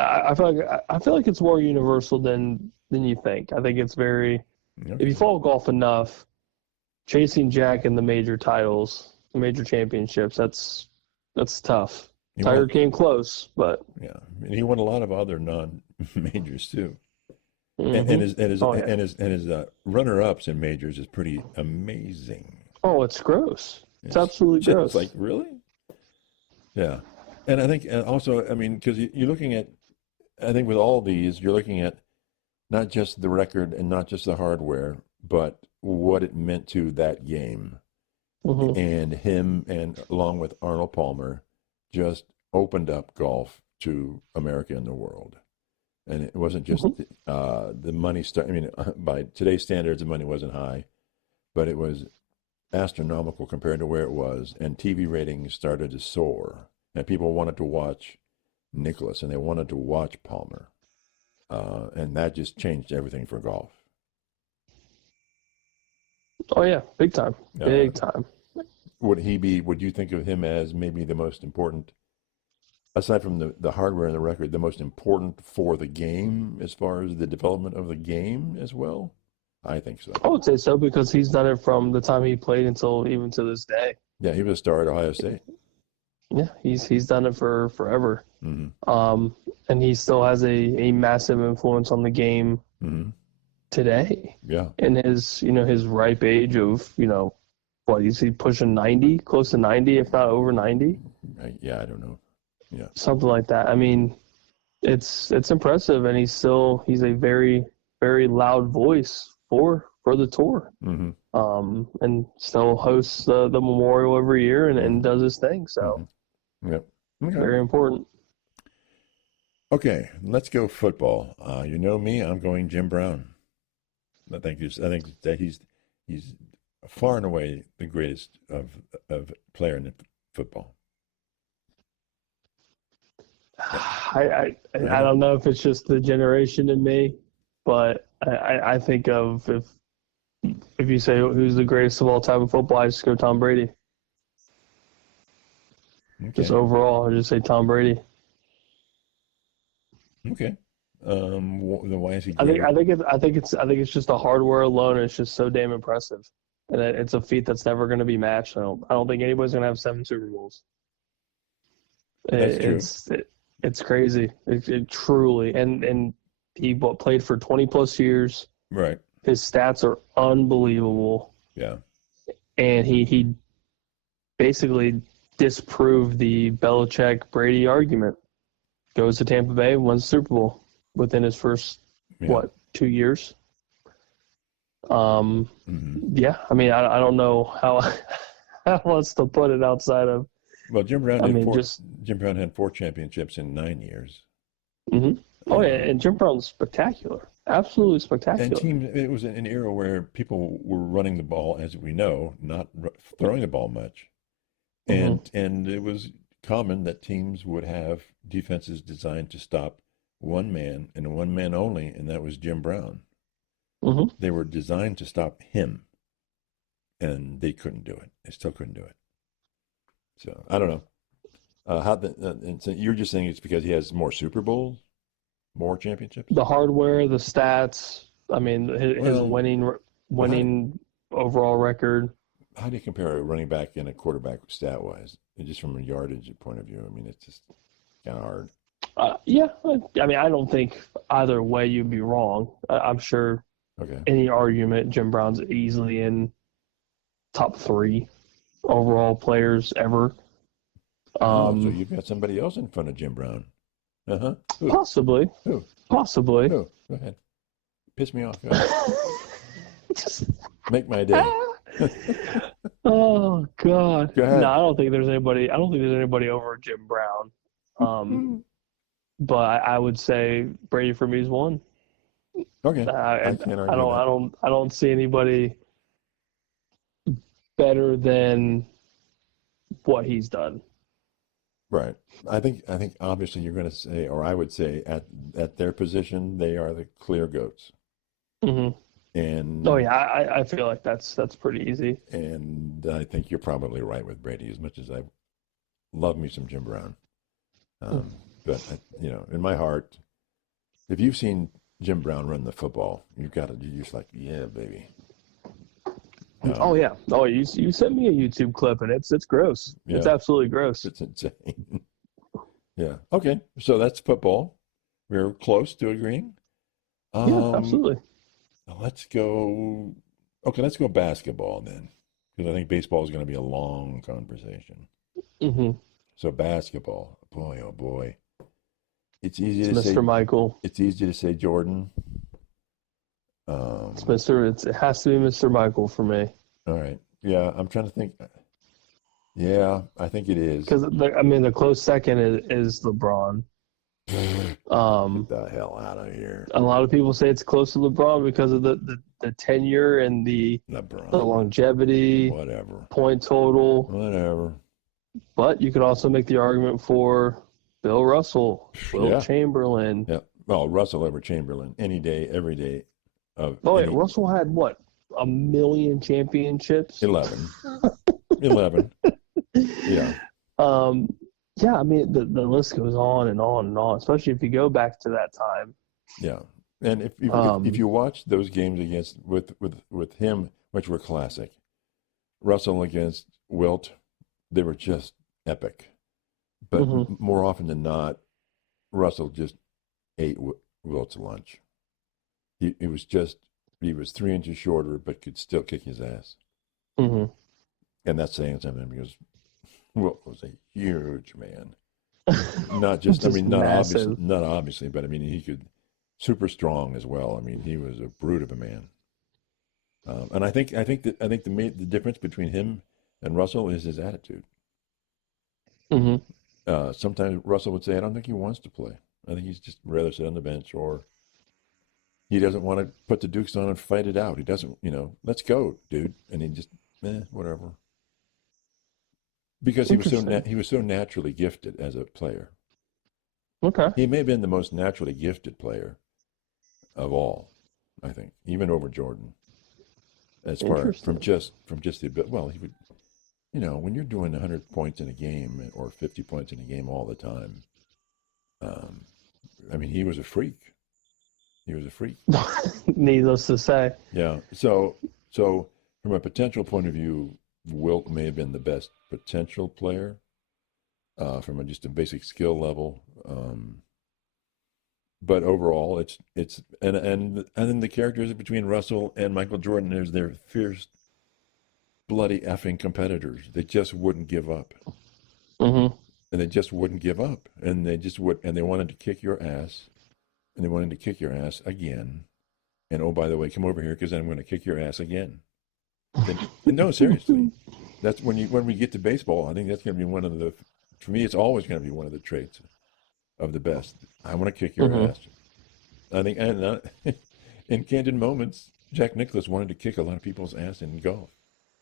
I feel like it's more universal than you think. I think it's very. Okay. If you follow golf enough, chasing Jack in the major titles, the major championships, that's tough. Tiger came close, but yeah, and he won a lot of other non-majors too. And his runner-ups in majors is pretty amazing. Oh, it's gross. It's absolutely gross. It's like, really? Yeah. And I think also, I mean, because you're looking at, I think with all these, you're looking at not just the record and not just the hardware, but what it meant to that game. And him, and along with Arnold Palmer, just opened up golf to America and the world. And it wasn't just the money. I mean, by today's standards, the money wasn't high, but it was astronomical compared to where it was. And TV ratings started to soar, and people wanted to watch Nicklaus, and they wanted to watch Palmer, and that just changed everything for golf. Oh yeah, big time, big time. Would you think of him as maybe the most important? Aside from the hardware and the record, the most important for the game as far as the development of the game as well? I think so. I would say so, because he's done it from the time he played until even to this day. Yeah, he was a star at Ohio State. Yeah, he's done it for forever. And he still has a massive influence on the game today. Yeah. In his ripe age of, what, is he pushing 90, close to 90, if not over 90? Yeah, I don't know. Yeah. Something like that. I mean, it's impressive, and he's a very, very loud voice for the tour. And still hosts the memorial every year and does his thing. So, yep. Okay. Very important. Okay, let's go football. You know me, I'm going Jim Brown. I think that he's far and away the greatest of player in football. I don't know if it's just the generation in me, but I think of if you say who's the greatest of all time in football, I just go Tom Brady. Okay. Just overall, I just say Tom Brady. Okay. Why is he I greater? think it's just the hardware alone. It's just so damn impressive, and it's a feat that's never going to be matched. I don't think anybody's going to have 7 Super Bowls. That's true. It's crazy. It truly and he played for 20 plus years. Right. His stats are unbelievable, Yeah. and he basically disproved the Belichick Brady argument. Goes to Tampa Bay, wins the Super Bowl within his first Yeah. 2 years. Mm-hmm. Yeah, I mean, I don't know how how else to put it outside of. Well, I mean, just. Jim Brown had 4 championships in 9 years. Mm-hmm. Oh yeah, Um, and Jim Brown's spectacular, absolutely and spectacular. it was an era where people were running the ball, as we know, not throwing the ball much. Mm-hmm. And it was common that teams would have defenses designed to stop one man and one man only, and that was Jim Brown. Mm-hmm. They were designed to stop him, and they couldn't do it. They still couldn't do it. So I don't know. And so you're just saying it's because he has more Super Bowls, more championships? The hardware, the stats. I mean, his Well, winning overall record. how do you compare a running back and a quarterback stat wise? Just from a yardage point of view, I mean, it's just kind of hard. Yeah, I mean, I don't think either way you'd be wrong. I'm sure Okay. any argument, Jim Brown's easily in top 3 overall players ever. Oh, so you've got somebody else in front of Jim Brown. Uh-huh. Who? Possibly. Who? Possibly. Who? Go ahead. Piss me off. Go ahead. Just, Make my day. oh God. Go ahead. No, I don't think there's anybody over Jim Brown. But I would say Brady for me is 1. Okay. I can't argue I don't see anybody better than what he's done. Right. I think obviously you're going to say, or I would say, at their position, they are the clear goats. Mm-hmm. And oh yeah, I feel like that's pretty easy. And I think you're probably right with Brady, as much as I love me some Jim Brown. But in my heart, if you've seen Jim Brown run the football, you're just like, yeah, baby. Oh yeah. Oh, you sent me a YouTube clip, and it's gross. Yeah. It's absolutely gross. It's insane. Yeah. Okay. So that's football. We're close to agreeing. Yeah, absolutely. Let's go. Okay, let's go basketball then, because I think baseball is going to be a long conversation. Mm-hmm. So basketball, boy, oh boy, it's easy It's to Mr. say. Michael. It's easy to say Jordan. It has to be Mr. Michael for me. All right. Yeah, I'm trying to think. Yeah, I think it is. Because the close second is LeBron. Get the hell out of here. A lot of people say it's close to LeBron because of the tenure and the longevity, whatever, point total, whatever. But you could also make the argument for Bill Russell, Will Chamberlain. Yeah. Well, Russell over Chamberlain any day, every day. Russell had what? 1 million championships? 11. 11. Yeah. Yeah, I mean the list goes on and on and on, especially if you go back to that time. Yeah. And if you watch those games with him, which were classic, Russell against Wilt, they were just epic. But more often than not, Russell just ate Wilt's lunch. He was 3 inches shorter, but could still kick his ass. Mm-hmm. And that's saying something because Wilt was a huge man. Not just not obviously, but I mean he could super strong as well. I mean he was a brute of a man. And I think the difference between him and Russell is his attitude. Mm-hmm. Sometimes Russell would say, "I don't think he wants to play. I think he's just rather sit on the bench, or he doesn't want to put the Dukes on and fight it out. He doesn't, let's go, dude." And he just, whatever. Because he was so naturally gifted as a player. Okay. He may have been the most naturally gifted player of all, I think, even over Jordan. As far from just the ability. Well, he would, when you're doing 100 points in a game or 50 points in a game all the time, I mean, he was a freak. He was a freak. Needless to say. Yeah. So from a potential point of view, Wilt may have been the best potential player from just a basic skill level. But overall, it's and then the characters between Russell and Michael Jordan, they're fierce, bloody effing competitors. They just wouldn't give up, Mm-hmm. and they just wouldn't give up, and they just would, and they wanted to kick your ass, and they wanted to kick your ass again. And oh, by the way, come over here because I'm going to kick your ass again. And no, seriously, that's when we get to baseball. I think that's going to be one of the. For me, it's always going to be one of the traits of the best. I want to kick your Mm-hmm. ass. I think, and in candid moments, Jack Nicklaus wanted to kick a lot of people's ass in golf,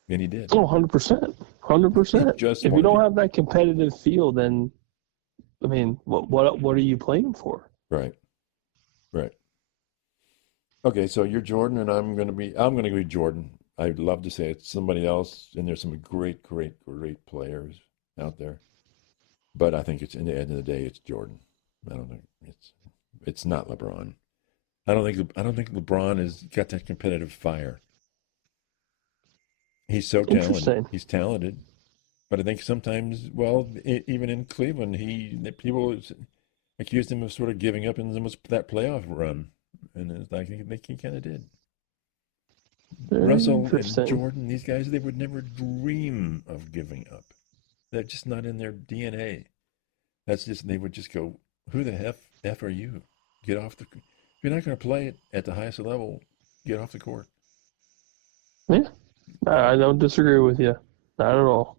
and he did. Oh, 100%. 100%. Just If you don't wanted have that competitive feel, then, I mean, what are you playing for? right, right. Okay, so you're Jordan, and I'm going to be Jordan. I'd love to say it's somebody else, and there's some great, great, great players out there, but I think it's in the end of the day, it's Jordan. I don't think it's not LeBron. I don't think LeBron has got that competitive fire. He's so talented. Interesting. He's talented, but I think sometimes, well, even in Cleveland, people accused him of sort of giving up in that playoff run, and it's like he kind of did. Very Russell and interesting. Jordan, these guys, they would never dream of giving up. They're just not in their DNA. They would just go, who the F are you? Get off if you're not going to play it at the highest level, get off the court. Yeah, I don't disagree with you. Not at all.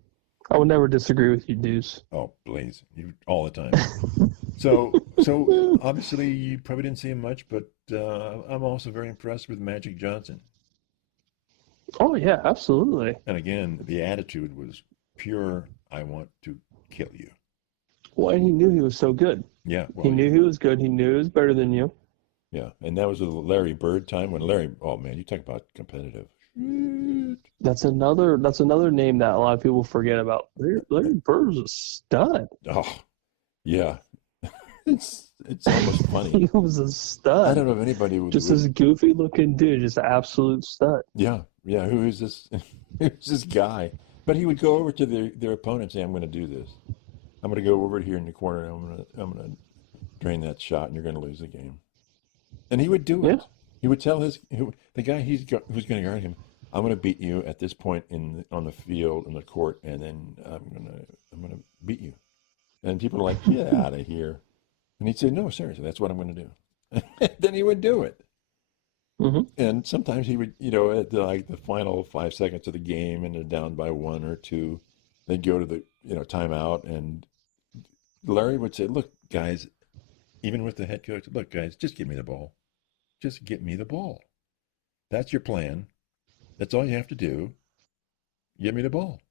I would never disagree with you, Deuce. Oh, please, you all the time. So obviously you probably didn't see him much, but I'm also very impressed with Magic Johnson. Oh, yeah, absolutely. And again, the attitude was pure, I want to kill you. Well, and he knew he was so good. Yeah, He well, knew he was good. He knew he was better than you. yeah. And that was the Larry Bird time when oh man, you talk about competitive. That's another name that a lot of people forget about. Larry Bird was a stud. Oh, yeah. It's almost funny. He was a I stud. don't know if anybody would Just this goofy looking dude, just an absolute stud. Yeah. Who is this? Who's this guy? But he would go over to their opponent and say, "I'm going to do this. I'm going to go over here in the corner. And I'm going to drain that shot, and you're going to lose the game." And he would do it. Yeah. He would tell the guy who's going to guard him, "I'm going to beat you at this point on the field in the court, and then I'm going to beat you." And people are like, "Get out of here!" And he'd say, "No, seriously, that's what I'm going to do." Then he would do it. Mm-hmm. And sometimes he would, at the final 5 seconds of the game, and they're down by 1 or 2, they'd go to the timeout, and Larry would say, "Look, guys," even with the head coach, "Look, guys, just give me the ball. Just get me the ball. That's your plan. That's all you have to do. Give me the ball."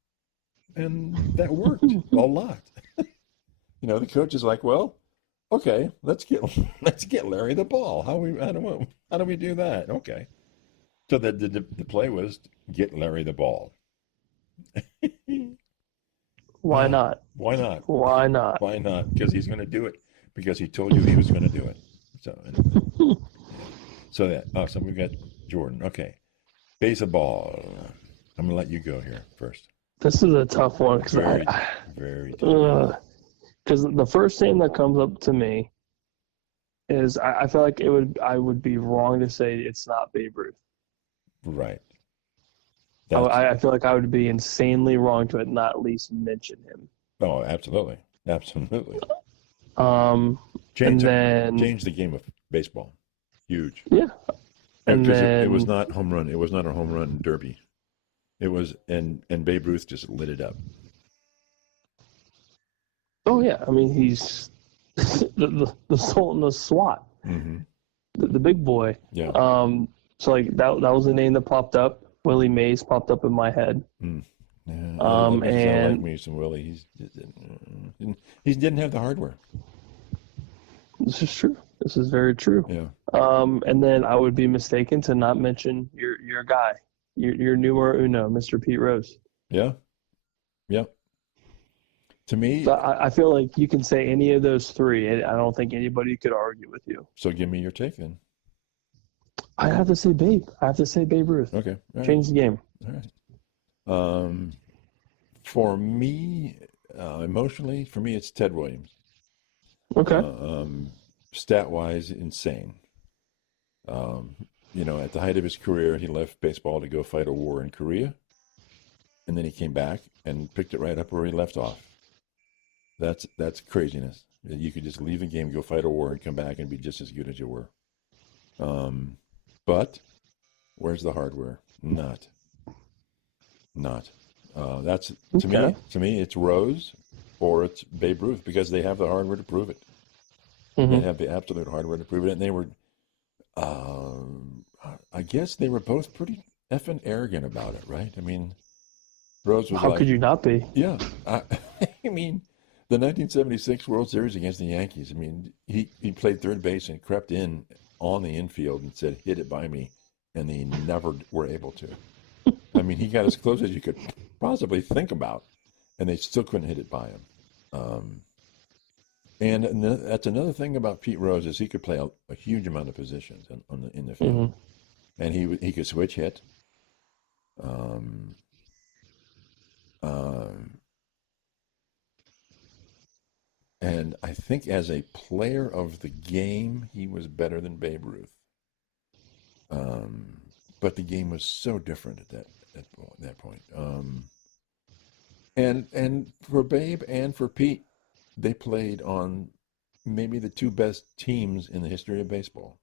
And that worked a lot. The coach is like, "Well, okay, let's get Larry the ball. How do we do that?" Okay. So the play was get Larry the ball. Why not? Why not? Why not? Why not? Because he's going to do it. Because he told you he was going to do it. So anyway. So we've got Jordan. Okay. Baseball. I'm going to let you go here first. This is a tough one because Very tough. Because the first name that comes up to me is I feel like I would be wrong to say it's not Babe Ruth. Right. I feel like I would be insanely wrong to not at least mention him. Oh, absolutely. Absolutely. Change the game of baseball. Huge. Yeah. And Because then it was not home run. It was not a home run derby. It was, and Babe Ruth just lit it up. Oh yeah, I mean he's the Sultan of SWAT, Mm-hmm. the big boy. Yeah. So like that was the name that popped up. Willie Mays popped up in my head. Mm. Yeah, I And like me some Willie. He didn't have the hardware. this is true. This is very true. Yeah. And then I would be mistaken to not mention your guy, your numero uno, Mr. Pete Rose. Yeah. Yeah. To me, So I feel like you can say any of those three, and I don't think anybody could argue with you. so give me your take then. I have to say Babe. I have to say Babe Ruth. Okay. All right. Change the game. All right. For me, emotionally, for me, it's Ted Williams. Okay. Stat-wise, insane. At the height of his career, he left baseball to go fight a war in Korea, and then he came back and picked it right up where he left off. That's craziness. You could just leave the game, go fight a war, and come back and be just as good as you were. But where's the hardware? Not. That's to me, it's Rose or it's Babe Ruth because they have the hardware to prove it. Mm-hmm. They have the absolute hardware to prove it, and they were. I guess they were both pretty effing arrogant about it, right? I mean, Rose was How could you not be? Yeah, I mean, the 1976 World Series against the Yankees. I mean, he played third base and crept in on the infield and said, "Hit it by me," and they never were able to. I mean, he got as close as you could possibly think about, and they still couldn't hit it by him. And that's another thing about Pete Rose is he could play a huge amount of positions in the field, Mm-hmm. and he could switch hit. Um, and I think as a player of the game, he was better than Babe Ruth. But the game was so different at that point. And for Babe and for Pete, they played on maybe the two best teams in the history of baseball.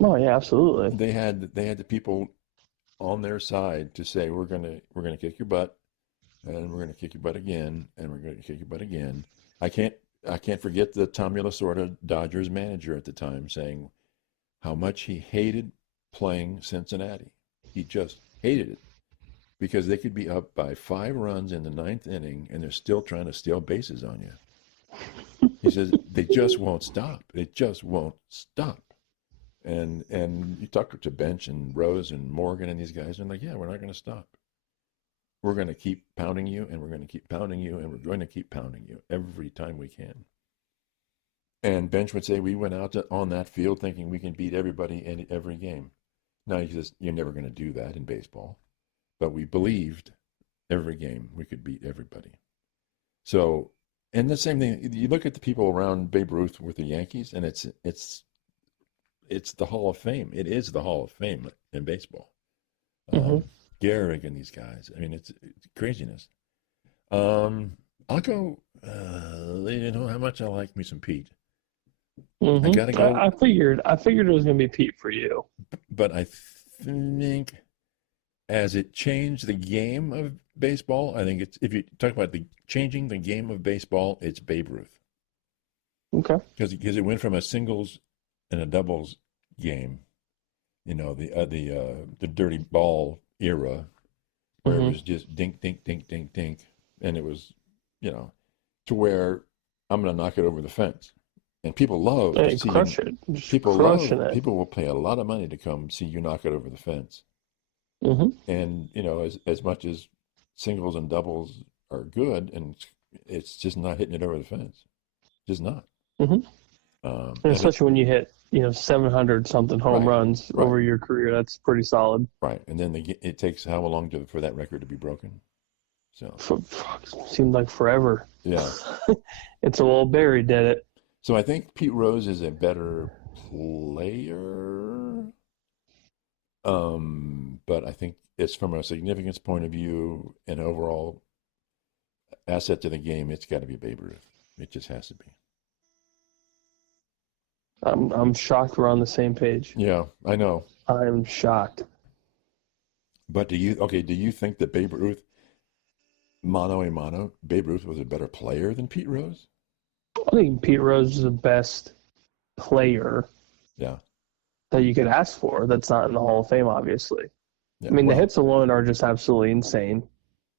Oh yeah, absolutely. They had the people on their side to say we're gonna kick your butt, and we're gonna kick your butt again, and we're gonna kick your butt again. I can't forget the Tommy Lasorda, Dodgers manager at the time, saying how much he hated playing Cincinnati. He just hated it because they could be up by 5 runs in the 9th inning, and they're still trying to steal bases on you. He says they just won't stop. They just won't stop. And you talk to Bench and Rose and Morgan and these guys, and like, yeah, we're not going to stop. We're going to keep pounding you, and we're going to keep pounding you, and we're going to keep pounding you every time we can. And Bench would say we went out on that field thinking we can beat everybody in every game. Now he says you're never going to do that in baseball, but we believed every game we could beat everybody. So, and the same thing, you look at the people around Babe Ruth with the Yankees, and it's the Hall of Fame. It is the Hall of Fame in baseball. Mm-hmm. Gehrig and these guys. I mean, it's craziness. I'll go. You know how much I like me some Pete. Mm-hmm. I gotta go. I figured it was going to be Pete for you. But I think as it changed the game of baseball, I think it's, if you talk about changing the game of baseball, it's Babe Ruth. Okay. Because it went from a singles and a doubles game, the dirty ball era, where it was just dink, dink, dink, dink, dink, and it was, to where I'm going to knock it over the fence, and people love to see crush it. People will pay a lot of money to come see you knock it over the fence. Mm-hmm. And as much as singles and doubles are good, and it's just not hitting it over the fence, just not. Mm-hmm. And especially when you hit 700 something home runs over your career, that's pretty solid. Right, and then it takes how long for that record to be broken? So seemed like forever. Yeah, it's a little Barry did it. So I think Pete Rose is a better player, but I think it's from a significance point of view and overall asset to the game. It's got to be Babe Ruth. It just has to be. I'm shocked we're on the same page. Yeah, I know. I'm shocked. But do you think that Babe Ruth, mano a mano, Babe Ruth was a better player than Pete Rose? I think Pete Rose is the best player that you could ask for that's not in the Hall of Fame, obviously. Yeah, the hits alone are just absolutely insane.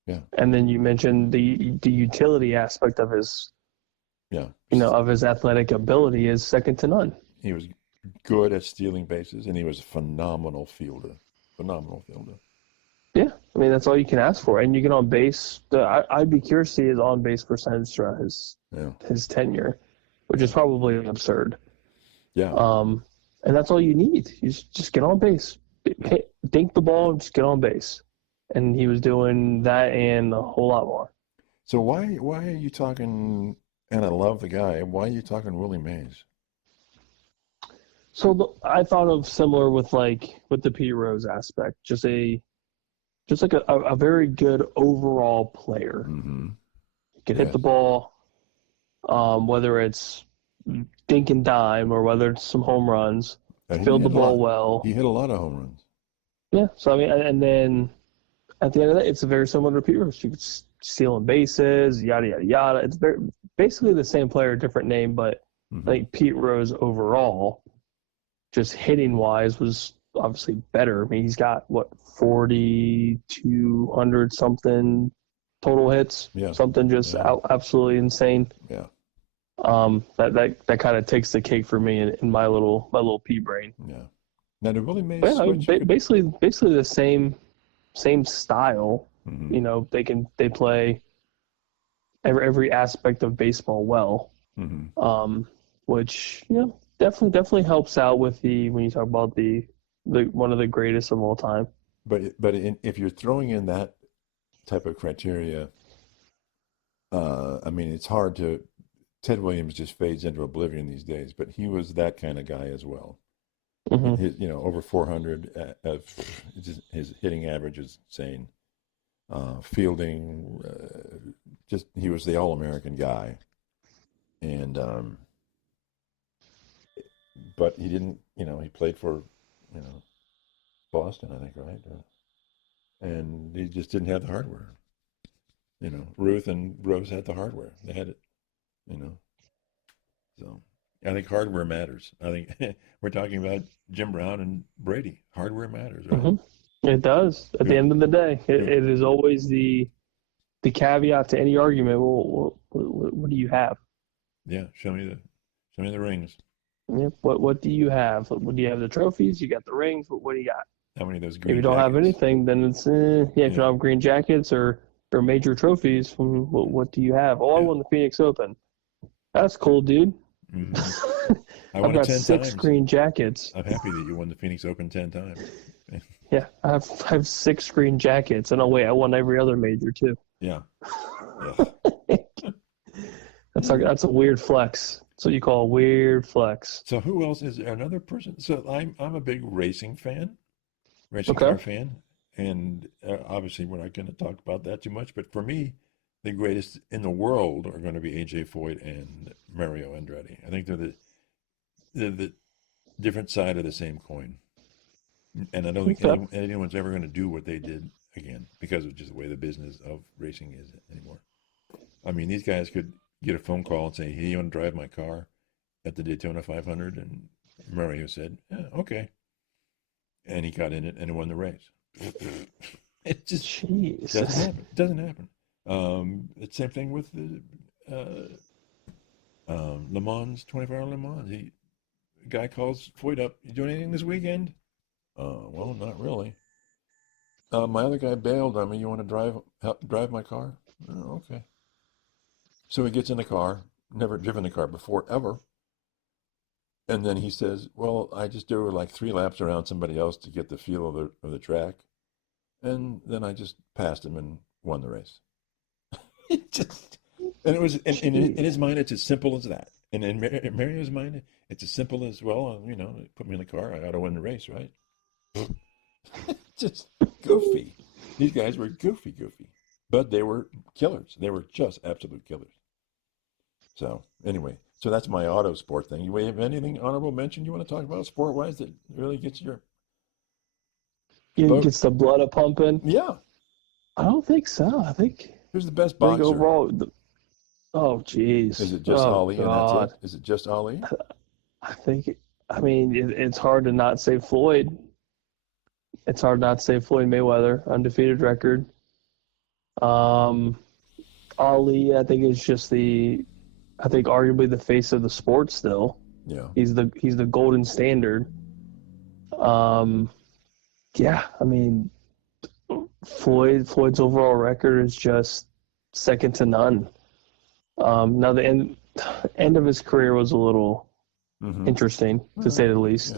Yeah. And then you mentioned the utility aspect of his of his athletic ability is second to none. He was good at stealing bases, and he was a phenomenal fielder. Yeah, that's all you can ask for. And you get on base. I'd be curious to see his on-base percentage throughout his tenure, which is probably absurd. Yeah. And that's all you need. You just get on base. Dink the ball and just get on base. And he was doing that and a whole lot more. So why are you talking, and I love the guy, why are you talking Willie Mays? So I thought of similar with the Pete Rose aspect. Just like a very good overall player. Mm-hmm. Can hit the ball, whether it's dink and dime or whether it's some home runs. Filled the ball well. He hit a lot of home runs. Yeah. So I mean, and then at the end of that, it's very similar to Pete Rose. You could stealing bases, yada yada yada. It's basically the same player, different name, but I think Pete Rose overall, just hitting wise, was obviously better. I mean, he's got 4,200 something total hits. Yeah. Something just absolutely insane. Yeah. That kind of takes the cake for me in my little pea brain. Yeah. Now, did Willie Mays basically the same style. Mm-hmm. You know, they play every aspect of baseball well. Mm-hmm. Which definitely helps out with when you talk about the one of the greatest of all time. But if you're throwing in that type of criteria, I mean, it's hard to. Ted Williams just fades into oblivion these days, but he was that kind of guy as well. Mm-hmm. His, over 400. His hitting average is insane. Fielding, just he was the All-American guy, and but he didn't. He played for Boston, I think, right? And he just didn't have the hardware. Ruth and Rose had the hardware. They had it. So I think hardware matters. I think we're talking about Jim Brown and Brady. Hardware matters, right? Mm-hmm. It does. At the end of the day, it is always the caveat to any argument. Well, what do you have? Yeah, show me the rings. Yeah, what do you have? Do you have the trophies? You got the rings. What do you got? How many of those green If you don't have anything, then it's if you don't have green jackets or major trophies, what do you have? Oh, I won the Phoenix Open. That's cool, dude. Mm-hmm. I've got 6 green jackets. I'm happy that you won the Phoenix Open 10 times. Yeah, I have 6 green jackets, and I won every other major too. Yeah. That's a weird flex. That's what you call a weird flex. So who else is there? Another person? So I'm a big racing car fan, and obviously we're not going to talk about that too much. But for me, the greatest in the world are going to be AJ Foyt and Mario Andretti. I think they're the different side of the same coin. And I don't think anyone's ever going to do what they did again because of just the way the business of racing is anymore. I mean, these guys could get a phone call and say, "Hey, you want to drive my car at the Daytona 500?" And Mario said, "Yeah, okay." And he got in it and won the race. It just doesn't happen. It's the same thing with the Le Mans, 24-hour Le Mans. The guy calls Foyt up, "You doing anything this weekend?" Well, not really. My other guy bailed on me. "You want to drive my car?" "Oh, okay." So he gets in the car, never driven the car before, ever. And then he says, "Well, I just do like 3 laps around somebody else to get the feel of the track. And then I just passed him and won the race." And it was in his mind, it's as simple as that. And in Mario's mind, it's as simple as, well, put me in the car, I got to win the race, right? Just goofy. These guys were goofy. But they were killers. They were just absolute killers. So anyway, that's my auto sport thing. You have anything honorable mention you want to talk about sport-wise that really gets your... Gets the blood a pumping? Yeah. I don't think so. I think... Who's the best boxer? Overall, oh, jeez. Is it just Ali and that's it? Is it just Ali? It's hard to not say Floyd. It's hard not to say Floyd Mayweather, undefeated record. Ali, I think, is just arguably the face of the sport still. Yeah. He's the golden standard. Floyd's overall record is just second to none. Now the end of his career was a little interesting, to say the least.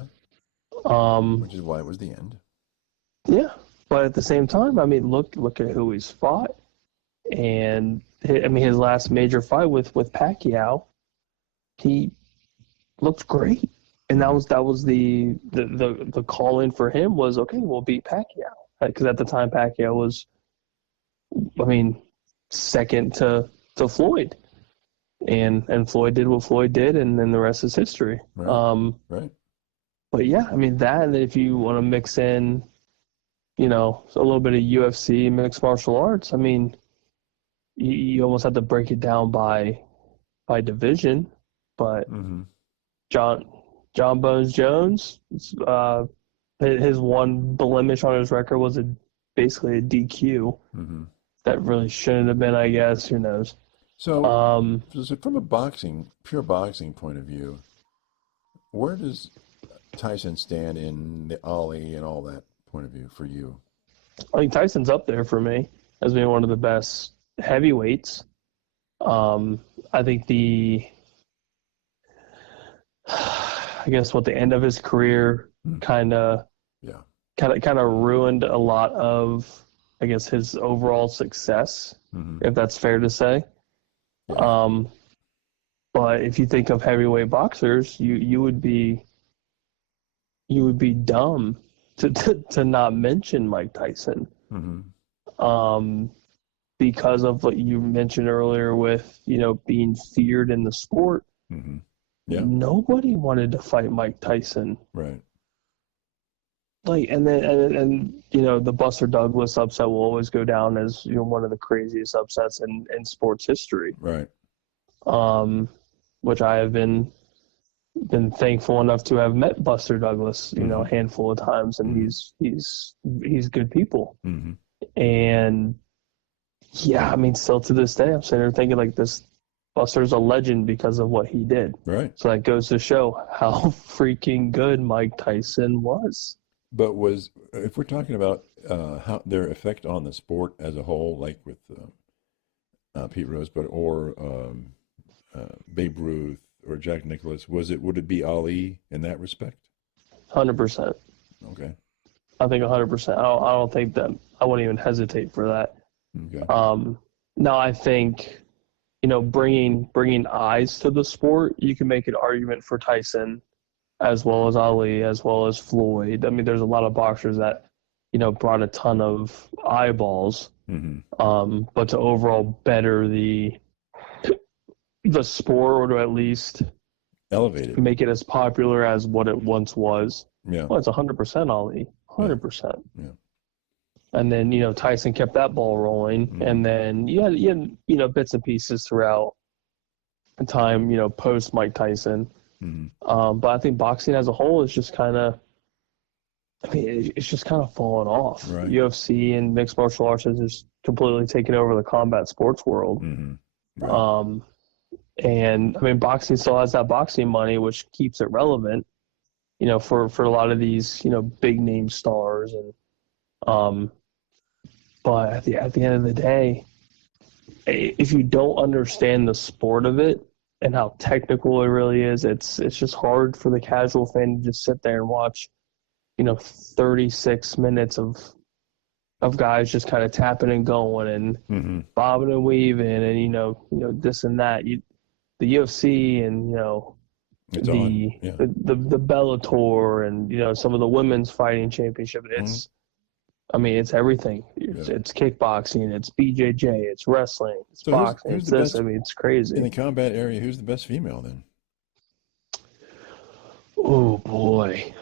Which is why it was the end. Yeah, but at the same time, I mean, look at who he's fought, and I mean, his last major fight with Pacquiao, he looked great, and that was the call in for him was, okay, we'll beat Pacquiao, because at the time Pacquiao was, I mean, second to Floyd, and Floyd did what Floyd did, and then the rest is history. Right. But yeah, I mean that, and if you want to mix in, a little bit of UFC, mixed martial arts, I mean, you almost have to break it down by division. But John Bones Jones, his one blemish on his record was basically a DQ that really shouldn't have been, I guess. Who knows? So from a pure boxing point of view, where does Tyson stand in the Ali and all that point of view for you? I think Tyson's up there for me as being one of the best heavyweights. I think the end of his career kind of ruined a lot of, I guess, his overall success, if that's fair to say. Yeah. But if you think of heavyweight boxers, you would be dumb to not mention Mike Tyson. Because of what you mentioned earlier with, being feared in the sport. Yeah. Nobody wanted to fight Mike Tyson. Right. Like, and then the Buster Douglas upset will always go down as, one of the craziest upsets in sports history. Right. Which I have been thankful enough to have met Buster Douglas, a handful of times, and he's good people. And yeah, I mean, still to this day, I'm sitting there thinking like this. Buster's a legend because of what he did. Right. So that goes to show how freaking good Mike Tyson was. But if we're talking about how their effect on the sport as a whole, like with Pete Rose, or Babe Ruth or Jack Nicklaus, would it be Ali in that respect? 100%. Okay. I think 100%. I don't think that I wouldn't even hesitate for that. Okay. Now I think, bringing eyes to the sport, you can make an argument for Tyson as well as Ali, as well as Floyd. I mean, there's a lot of boxers that, brought a ton of eyeballs, but to overall better the sport, or to at least elevate it, make it as popular as what it once was. Yeah. Well, it's 100% Ali, 100%. Yeah. And then, Tyson kept that ball rolling. And then you had bits and pieces throughout the time, post Mike Tyson. But I think boxing as a whole is just kind of, it's just kind of fallen off. Right. UFC and mixed martial arts has just completely taken over the combat sports world. Right. And I mean, boxing still has that boxing money, which keeps it relevant, for a lot of these, big name stars. And, but at the end of the day, if you don't understand the sport of it and how technical it really is, it's just hard for the casual fan to just sit there and watch, 36 minutes of guys just kind of tapping and going and bobbing and weaving and this and that. The UFC and the Bellator and some of the women's fighting championship. It's everything. It's kickboxing, it's BJJ, it's wrestling, it's boxing, it's this. It's crazy. In the combat area, who's the best female then? Oh boy.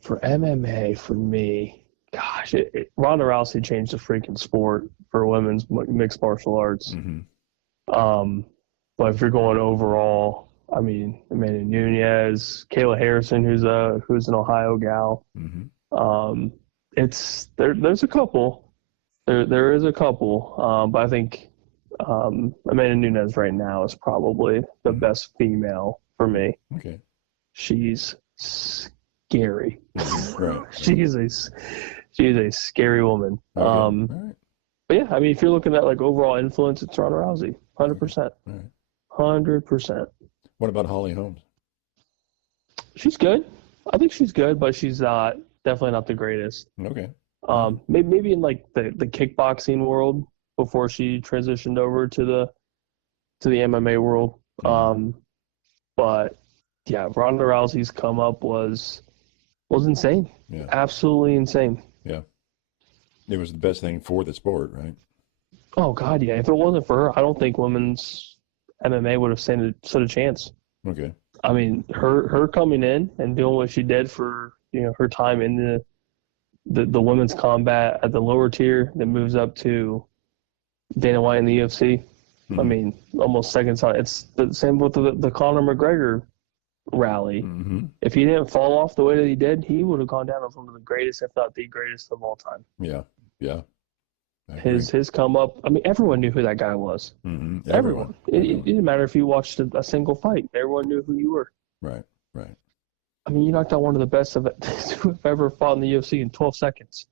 For MMA, for me, gosh, Ronda Rousey changed the freaking sport for women's mixed martial arts. But if you're going overall, I mean, Amanda Nunes, Kayla Harrison, who's an Ohio gal. There's a couple. There is a couple. But I think Amanda Nunes right now is probably the best female for me. Okay. She's scary. Right. She's a scary woman. Okay. All right. But yeah, I mean, if you're looking at like overall influence, it's Ronda Rousey, 100%. Right. 100%. What about Holly Holmes? She's good. I think she's good, but she's definitely not the greatest. Okay. Maybe in like the kickboxing world before she transitioned over to the MMA world. But yeah, Ronda Rousey's come up was insane. Yeah. Absolutely insane. Yeah. It was the best thing for the sport, right? Oh God, yeah. If it wasn't for her, I don't think women's MMA would have stood a chance. Okay. I mean, her coming in and doing what she did for her time in the women's combat at the lower tier that moves up to Dana White in the UFC. I mean, almost second time. It's the same with the Conor McGregor rally. If he didn't fall off the way that he did, he would have gone down as one of the greatest, if not the greatest of all time. Yeah. Yeah. His come up. I mean, everyone knew who that guy was. Everyone. It didn't matter if you watched a single fight. Everyone knew who you were. Right. Right. I mean, you knocked out one of the best of who have ever fought in the UFC in 12 seconds.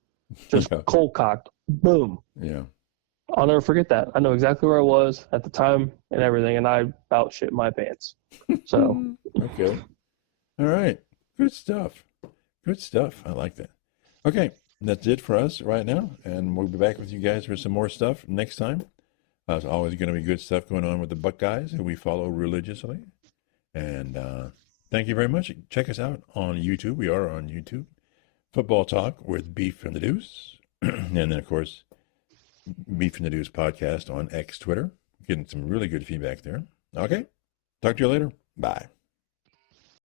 Just cold cocked. Boom. Yeah. I'll never forget that. I know exactly where I was at the time and everything, and I about shit my pants. So. Okay. All right. Good stuff. Good stuff. I like that. Okay. That's it for us right now, and we'll be back with you guys for some more stuff next time. There's always going to be good stuff going on with the Buckeyes, who we follow religiously. And thank you very much. Check us out on YouTube. We are on YouTube. Football Talk with Beef from the Deuce. And then, of course, Beef from the Deuce podcast on X Twitter. Getting some really good feedback there. Okay. Talk to you later. Bye.